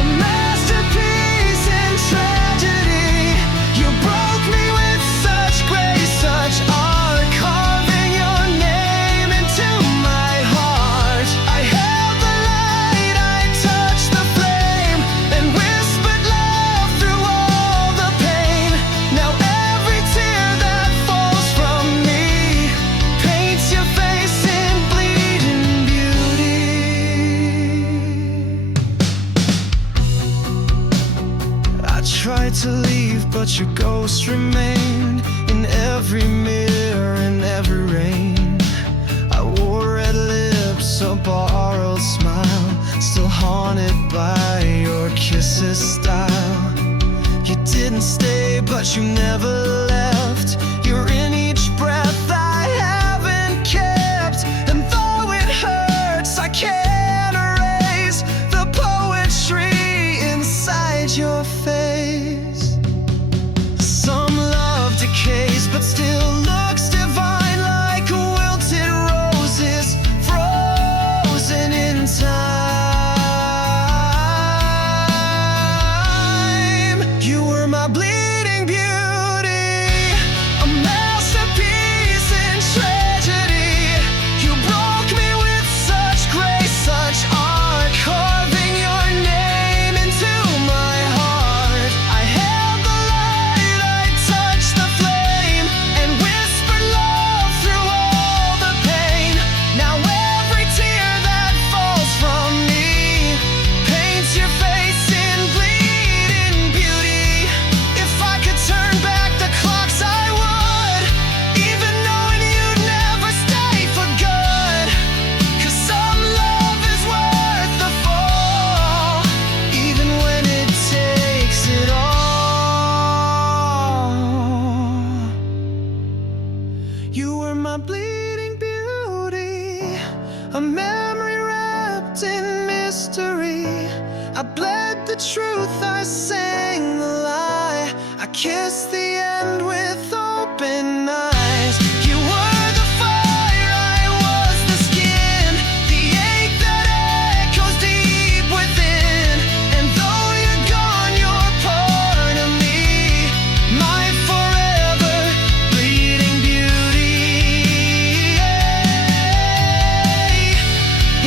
a masterpiece in tragedy. You broke me with such grace, such art, carving your name into my heart. I held the light, I touched the flame, and whispered love through all the pain. Now every tear that falls from me paints your face in bleeding beauty. I tried to leave, but your ghost remained in every mirror, in every rain. I wore red lips, a borrowed smile, still haunted by your kisses' style. You didn't stay, but you never left. You're in each breath I haven't kept, and though it hurts, I can't erase the poetry inside your face. Some love decays, but still looks divine, like wilted roses frozen in time. You were my bleeding beauty, a masterpiece in tragedy. You broke me with such grace, such art, carving your name into my heart. I held the light, I touched the flame, and whispered love through all the pain. Now every tear that falls from me paints your face in bleeding beauty. If I could turn back the clocks, I would, even knowing you'd never stay for good. 'Cause some love is worth the fall, even when it takes it all. You were my bleeding beauty, a memory wrapped in mystery. I bled the truth, I sang the lie, I kissed the end with open eyes. You were the fire, I was the skin, the ache that echoes deep within. And though you're gone, you're part of me, my forever bleeding beauty.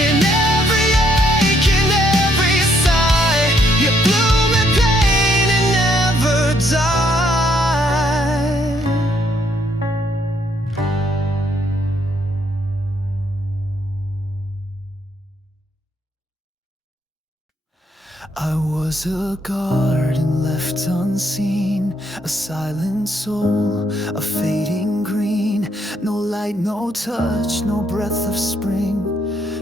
In every ache, in every sigh, you bloom in pain and never die. I was a garden left unseen, a silent soul, a fading green. No light, no touch, no breath of spring,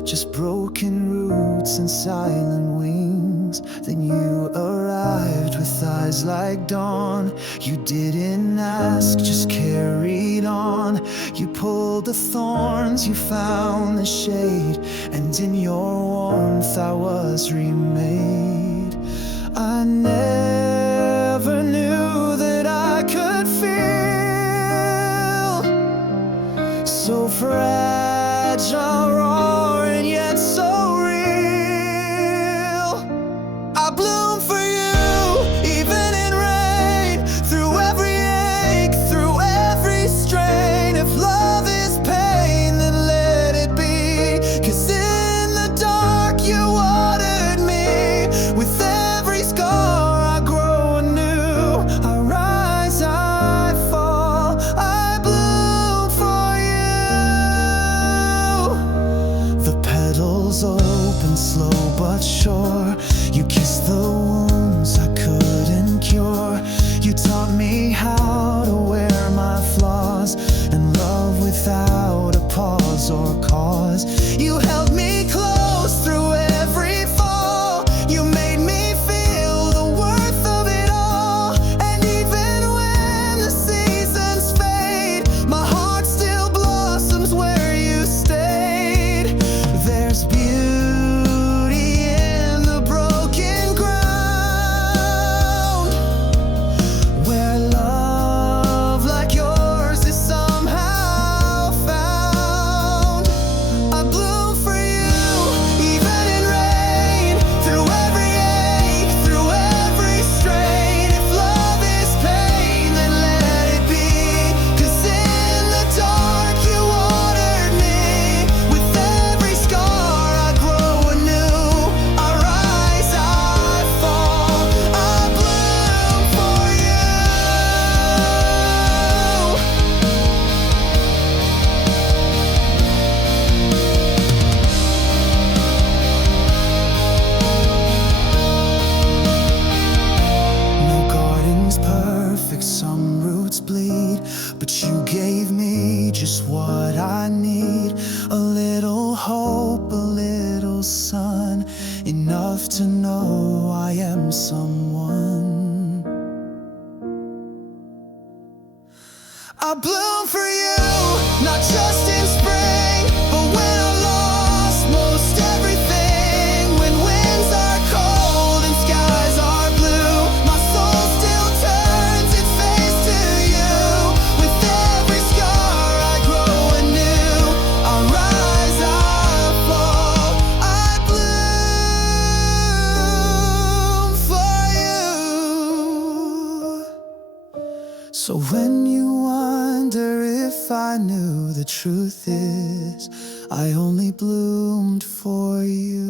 just broken roots and silent wings. Then you arrived with eyes like dawn. You didn't ask, just carried on. You pulled the thorns, you found the shade, and in your warmth I was remade. I never knew that I could feel so fragile, raw, and yet so real. I bloom for you, even in rain, through every ache, through every strain. If love is pain, then let it be, 'cause I bloom for you, not just in spring, but when I lost most everything. When winds are cold and skies are blue, my soul still turns its face to you. With every scar I grow anew, I rise, I fall, I bloom for you. So when you wonder if I knew, the truth is I only bloomed for you.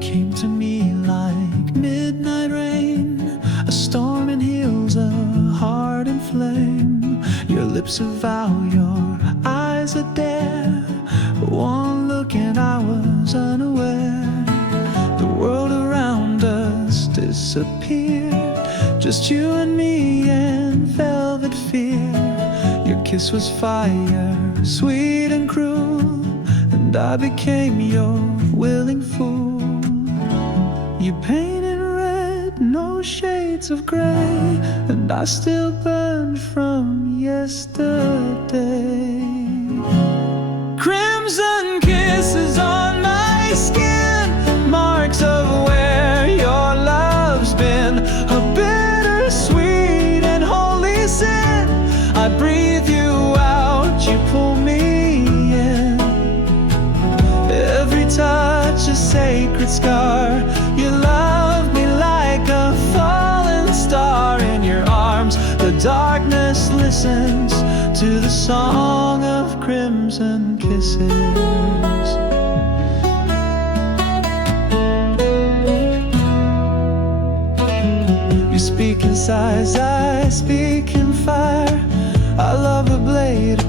Came to me like midnight rain, a storm in heels, a heart in flame. Your lips a vow, your eyes a dare. One look and I was unaware. The world around us disappeared, just you and me and velvet fear. Your kiss was fire, sweet and cruel, and I became your willing fool. You painted red, no shades of gray, and I still burn from yesterday. Crimson kisses on my skin, marks of where your love's been. A bittersweet and holy sin. I breathe you out, you pull me in. Every touch a sacred scar. You love me like a fallen star. In your arms the darkness listens to the song of crimson kisses. You speak in sighs, I speak in fire. I love a blade, a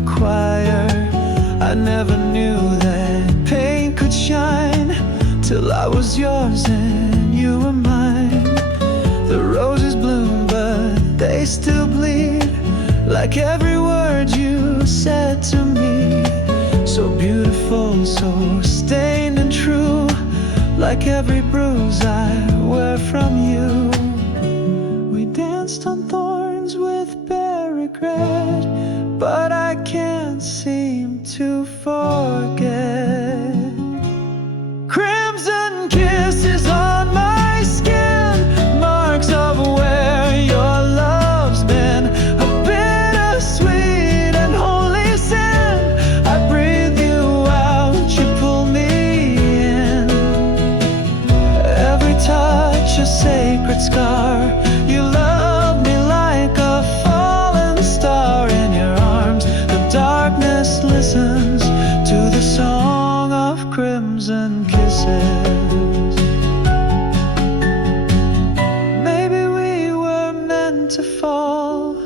choir. I never knew that pain could shine till I was yours and you were mine. The roses bloom but they still bleed, like every word you said to me. So beautiful, so stained and true, like every bruise I wear from you. We danced on thorns with bare regret, but I can't seem to forget. Crimson kisses on my skin, marks of where your love's been. A bittersweet and holy sin. I breathe you out, you pull me in. Every touch a sacred scar. You love me like a fallen star. In your arms the darkness listens to the song of crimson kisses. Maybe we were meant to fall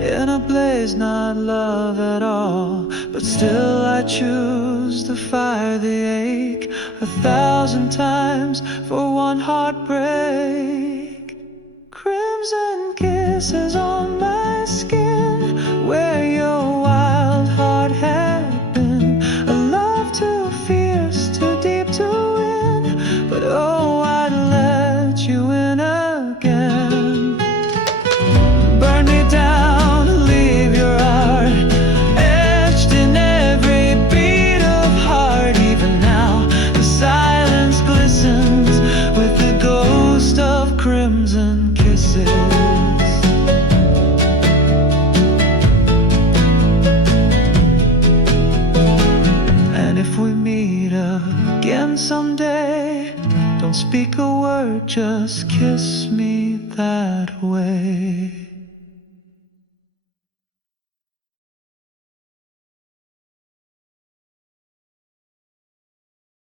in a blaze, not love at all. But still I choose to fire the ache 1,000 times for one heartbreak. Crimson kisses on my skin, where your wild heart had been. A love too fierce, too deep to win, but oh, I'd let you in again. Burn me down, leave your art etched in every beat of heart. Even now the silence glistens with the ghost of crimson kisses. And if we meet again someday, don't speak a word, just kiss me that way.